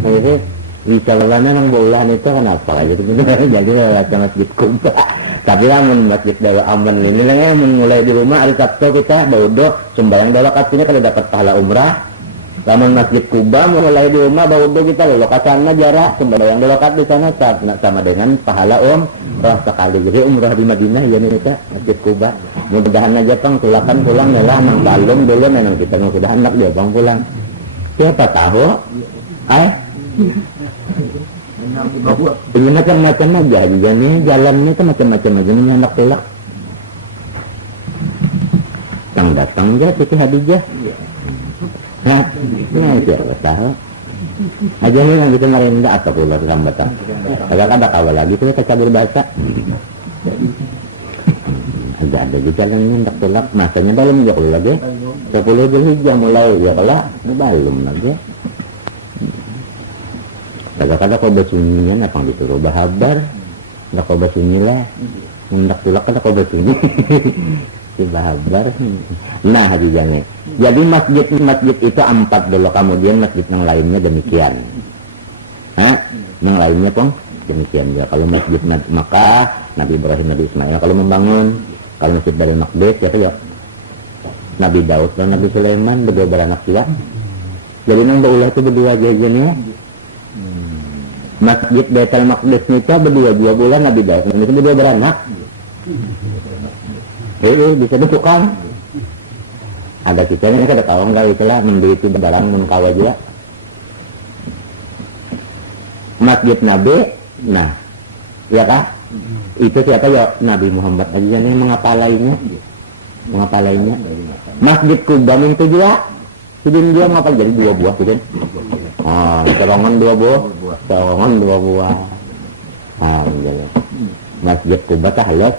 mirip wisalanya nang bolahan itu kenapa gitu jadi lewat Masjid Kuba tapi lah Masjid Darul Aman ini lah mulai di rumah hari Sabtu kita baudo sembahyang dolakat ini kalau dapat pahala umrah lamun Masjid Kuba mulai di rumah baudo kita lokasinya jarak sembahyang dolakat di sana sama dengan pahala umrah sekali jadi umrah di Madinah ya nih kita Masjid Kuba mudah-mudahan aja pang tulakan pulang ya lah nang balung dulu nang kita nang sudah anak dia bang pulang siapa tahu ini macam-macam aja jadi jalannya itu macam-macam aja ini anak pulang datang aja Siti Hadijah nah siapa tahu aja nih yang kita merendah atau pulang lambatang agak ada kawal lagi kita cabur baca agak ada di jalannya tak tolak masanya dalam ya kalau lagi 10 Zulhijjah mulai ya kalau belum lagi kadang-kadang kau bersunyian apa disuruh bahabar ndak kau bersunyi lah ndak tolak kada kau bersunyi si bahabar nah hadiahnya jadi masjid itu 4 dulu kemudian masjid yang lainnya demikian yang lainnya pun demikian ya kalau masjid Makkah Nabi Ibrahim Nabi Ismail kalau membangun kalau masjid Baitul Maqdis ya Nabi Daud dan Nabi Sulaiman berdua beranak juga jadi nang baulah itu berdua jajannya masjid Baitul Maqdis itu berdua 2 bulan Nabi Daud itu berdua beranak bisa ditukang. Ada kisahnya kada tahu enggak itulah membeli itu barang mun kawa juga. Masjid Nabi, nah, ya kah? Itu siapa ya? Nabi Muhammad aja nih mengapalainya. Masjid Kuba itu juga. Sidin dia ngapal jadi 2 buah sidin. Colongan 2 buah. Alhamdulillah. Masjid Kuba tah halus.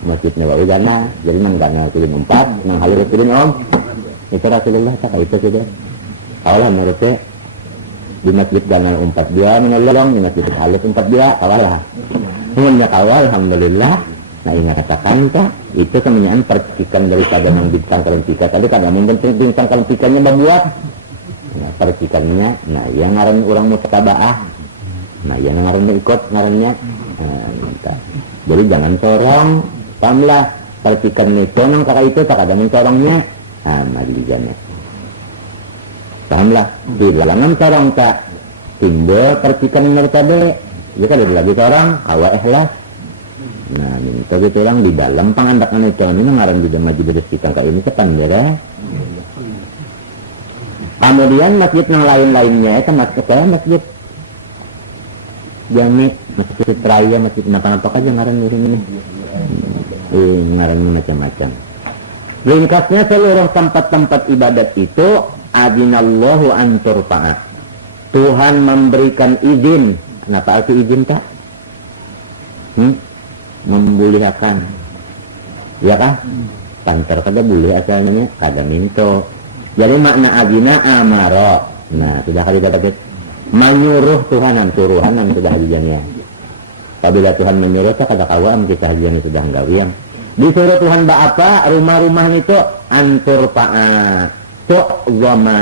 Masjid Nabawi gana, jadi manggana sidin 4, nang halus sidin om. Itu Rasulullah tak itu sidin. Allah menurutnya di masjid gana 4 dia menolong, di masjid halus 4 dia kawalah. Semuanya kawal, alhamdulillah. Nah ini katakan itu kemenyan percikan daripada nang bintang kalentika tadi kada mungkin bintang kalentikannya membuat. Nah percikannya, nah yang ngaran orang mutatabaah. Nah yang ngaran ikut ngarannya. Jadi jangan corong, pahamlah percikan itu nang kakak itu tak ada mencorongnya. Mari jana. Pahamlah, di dalam corong tak timbul percikan yang tadi. Jika ada lagi corong, kawa ikhlas. Nah, minta gitu orang di dalam pangandakan itu ini ngaran juga maju bersihkan kayak ini cepat ya. Kemudian masjid yang lain-lainnya itu masjid Jami, masjid Raya, masjid apa aja ngaran ini. Ngaran macam-macam. Ringkasnya seluruh tempat-tempat ibadat itu adinallahu an turfa'a. Tuhan memberikan izin. Kenapa arti izin tak? Membolehkan, ya kah? Pancar kada boleh asalnya, kada minto. Jadi makna abina amaro. Nah, sudah kali dapat menyuruh Tuhanan, suruhanan sudah hajiannya. Apabila Tuhan menyuruh, kada kawam kita hajian sudah nggawian. Disuruh Tuhan apa? Rumah-rumah itu antur pa'a, tu'zama.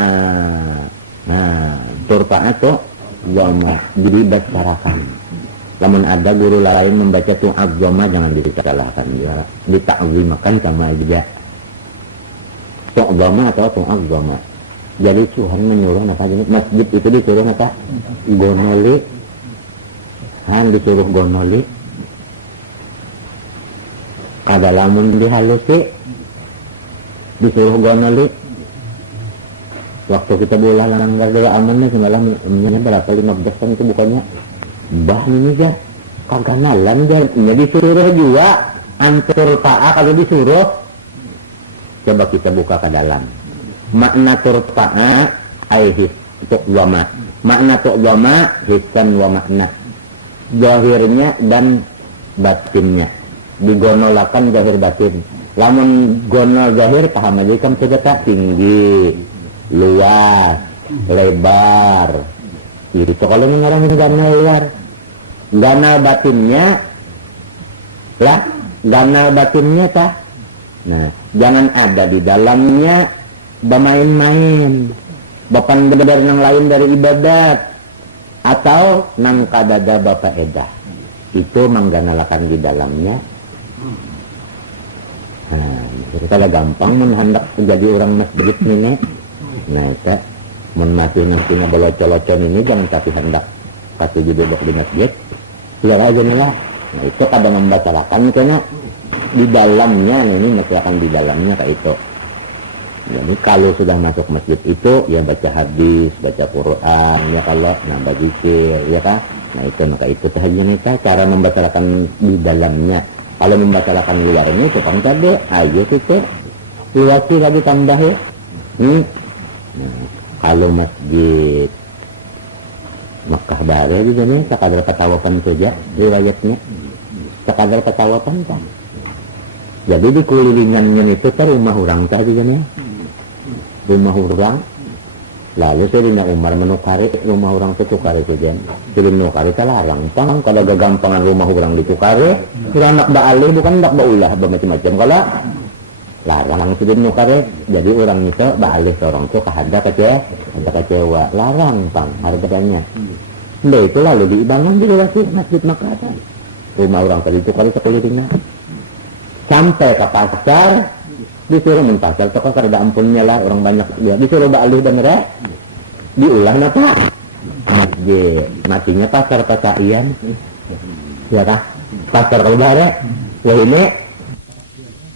Nah, turpa'a tu'zama, dibesarkan. Namun ada guru lain membaca tu'azzama jangan disalahkan dia, ditakzimakan sama juga. Tu'azzama atau tu'azzama. Jadi Tuhan menyuruh apa jenis masjid itu disuruh apa? Gonoli. Disuruh gonoli. Kada lamun dihalusi disuruh gonoli. Waktu kita bola langgar dulu amannya semalam berapa 15 tahun itu bukannya bah ini ya kagak nalan dia disuruh juga antur pa'a. Kalau disuruh coba kita buka ke dalam makna turpa'a aihis tu'zama, makna tu'zama hisan wa makna zahirnya dan batinnya digonolakan zahir batin. Lamun gonol zahir paham aja kan sudah tinggi luas lebar itu kalau ngaramin gana luar gana batinnya lah, gana batinnya tah. Nah, jangan ada di dalamnya bermain-main, bepan-benar yang lain dari ibadat atau nang kadada bapak edah itu mengganalakan di dalamnya. Nah, kalau gampang hendak menjadi orang masjid ini, nah itu masih nantinya belocol-locon ini jangan tapi hendak kasih duduk di masjid. Lihat aja nih lah. Nah itu kadang membacakan misalnya di dalamnya, ini masyarakat di dalamnya kayak itu. Jadi kalau sudah masuk masjid itu ya baca hadis, baca Quran, ya kalau nambah zikir, ya kan? Nah itu maka itu sahaja nih cara membacakan di dalamnya. Kalau membacakan luarnya itu kan tadi, ayo kita luasi lagi tambah ya. Nah, kalau masjid Makkah Darah juga nih, sekadar ketawapan saja riwayatnya, sekadar ketawapan kan. Jadi di kelilingannya itu kan rumah orang tadi kan ya, rumah orang. Lalu Sayyidina Umar menukari rumah orang itu tukari saja. Jadi menukari itu larang, pang kalau gagampangan rumah orang ditukari, kira nak baalih bukan nak baulah bermacam-macam. Kalau larang sudah menukari, jadi orang itu baalih orang itu kahada kecewa, larang pang harganya. Nah itu lalu dibangun di luar masjid Makkah. Rumah orang tadi tukari sekelilingnya. Sampai ke pasar, disuruh menpasar, toko kada ampunnya lah orang banyak dia. Disuruh baalih dan mereka diulah napa? Masjid, matinya pasar pasaian, ya kah? Pasar kalau bare, wah ini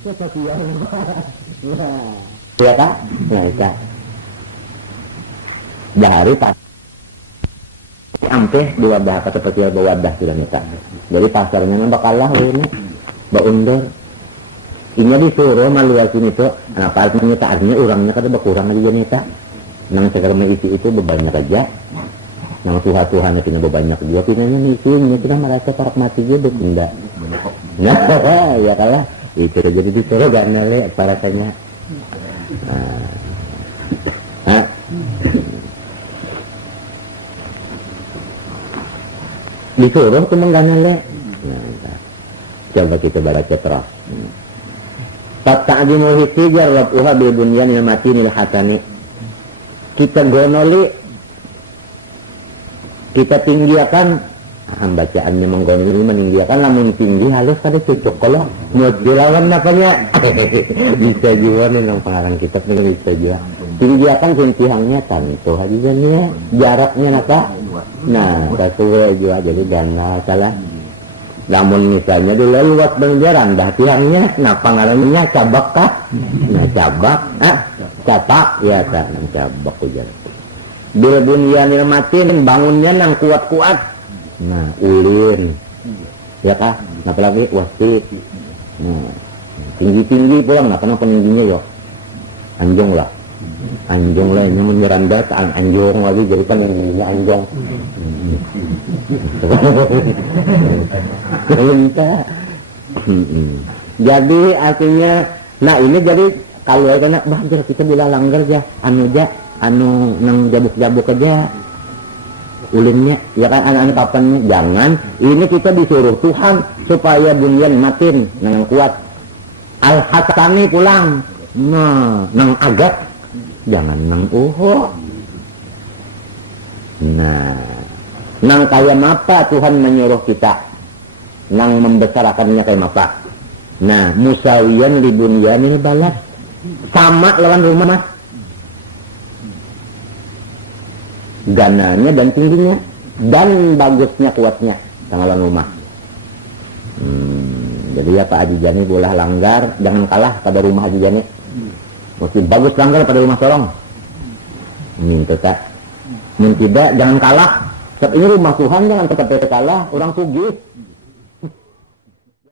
Ya sosial. Ya kan? Nah, Kak. Dari pas ampe di wadah kata kecil bawadah sudah nita. Jadi pasarnya nambah kalah ini, baundur. Ini disuruh maluasin itu, apa artinya tak artinya orangnya kada berkurang aja nita. Nang sekarang isi itu bebanyak aja. Nang Tuhan itu bebanyak juga. Pinanya isinya kita merasa parak mati juga tidak. Nah, ya kalah. Itu jadi disuruh gak nale parakanya. Disuruh tuh mengganale. Coba kita baca terus. Fata'adimu hitijar rab'uha bil bunyanil matinil hasani. Kita gonoli, kita tinggiakan, bacaannya menggonoli meninggiakan, namun tinggi halus kada cukup. Kalau mau dilawan apanya? Bisa juga nih nang pengarang kitab ini bisa juga. Tinggiakan sintihangnya tanto hadisannya, jaraknya napa? Nah, sesuai juga jadi gana salah. Namun misalnya dulu luat bengjaran dah tiangnya, nah pengarangnya cabak kah? Nah cabak, capak ya tak nang cabak ujar. Bil bunyanil matin bangunnya nang kuat-kuat. Nah ulin, ya kah? Napa lagi wasit. Nah tinggi-tinggi pulang, nah kenapa tingginya yo? Anjong lah. Anjong lah ini menyeranda anjong lagi jadi kan yang anjong. Jadi artinya, nah ini jadi kalau kena bahasa kita bila langgar aja, anu nang jabuk-jabuk aja ulinnya, ya kan anak-anak kapannya jangan. Ini kita disuruh Tuhan supaya bunyan matin nang kuat. Al-Hasani pulang, nah nang agak jangan nang Nah, nang kaya mapa Tuhan menyuruh kita, nang membesarakannya kayak mapa. Nah, musawiyan libunyanil balad, sama lawan rumah mas. Gananya dan tingginya dan bagusnya kuatnya tanggalan rumah. Jadi ya Pak Haji Jani bolah langgar, jangan kalah pada rumah Haji Jani. Mesti bagus langgar pada rumah Solong. Minta tak. Tidak, jangan kalah. Ini rumah Tuhan jangan tetap kalah, orang sugih.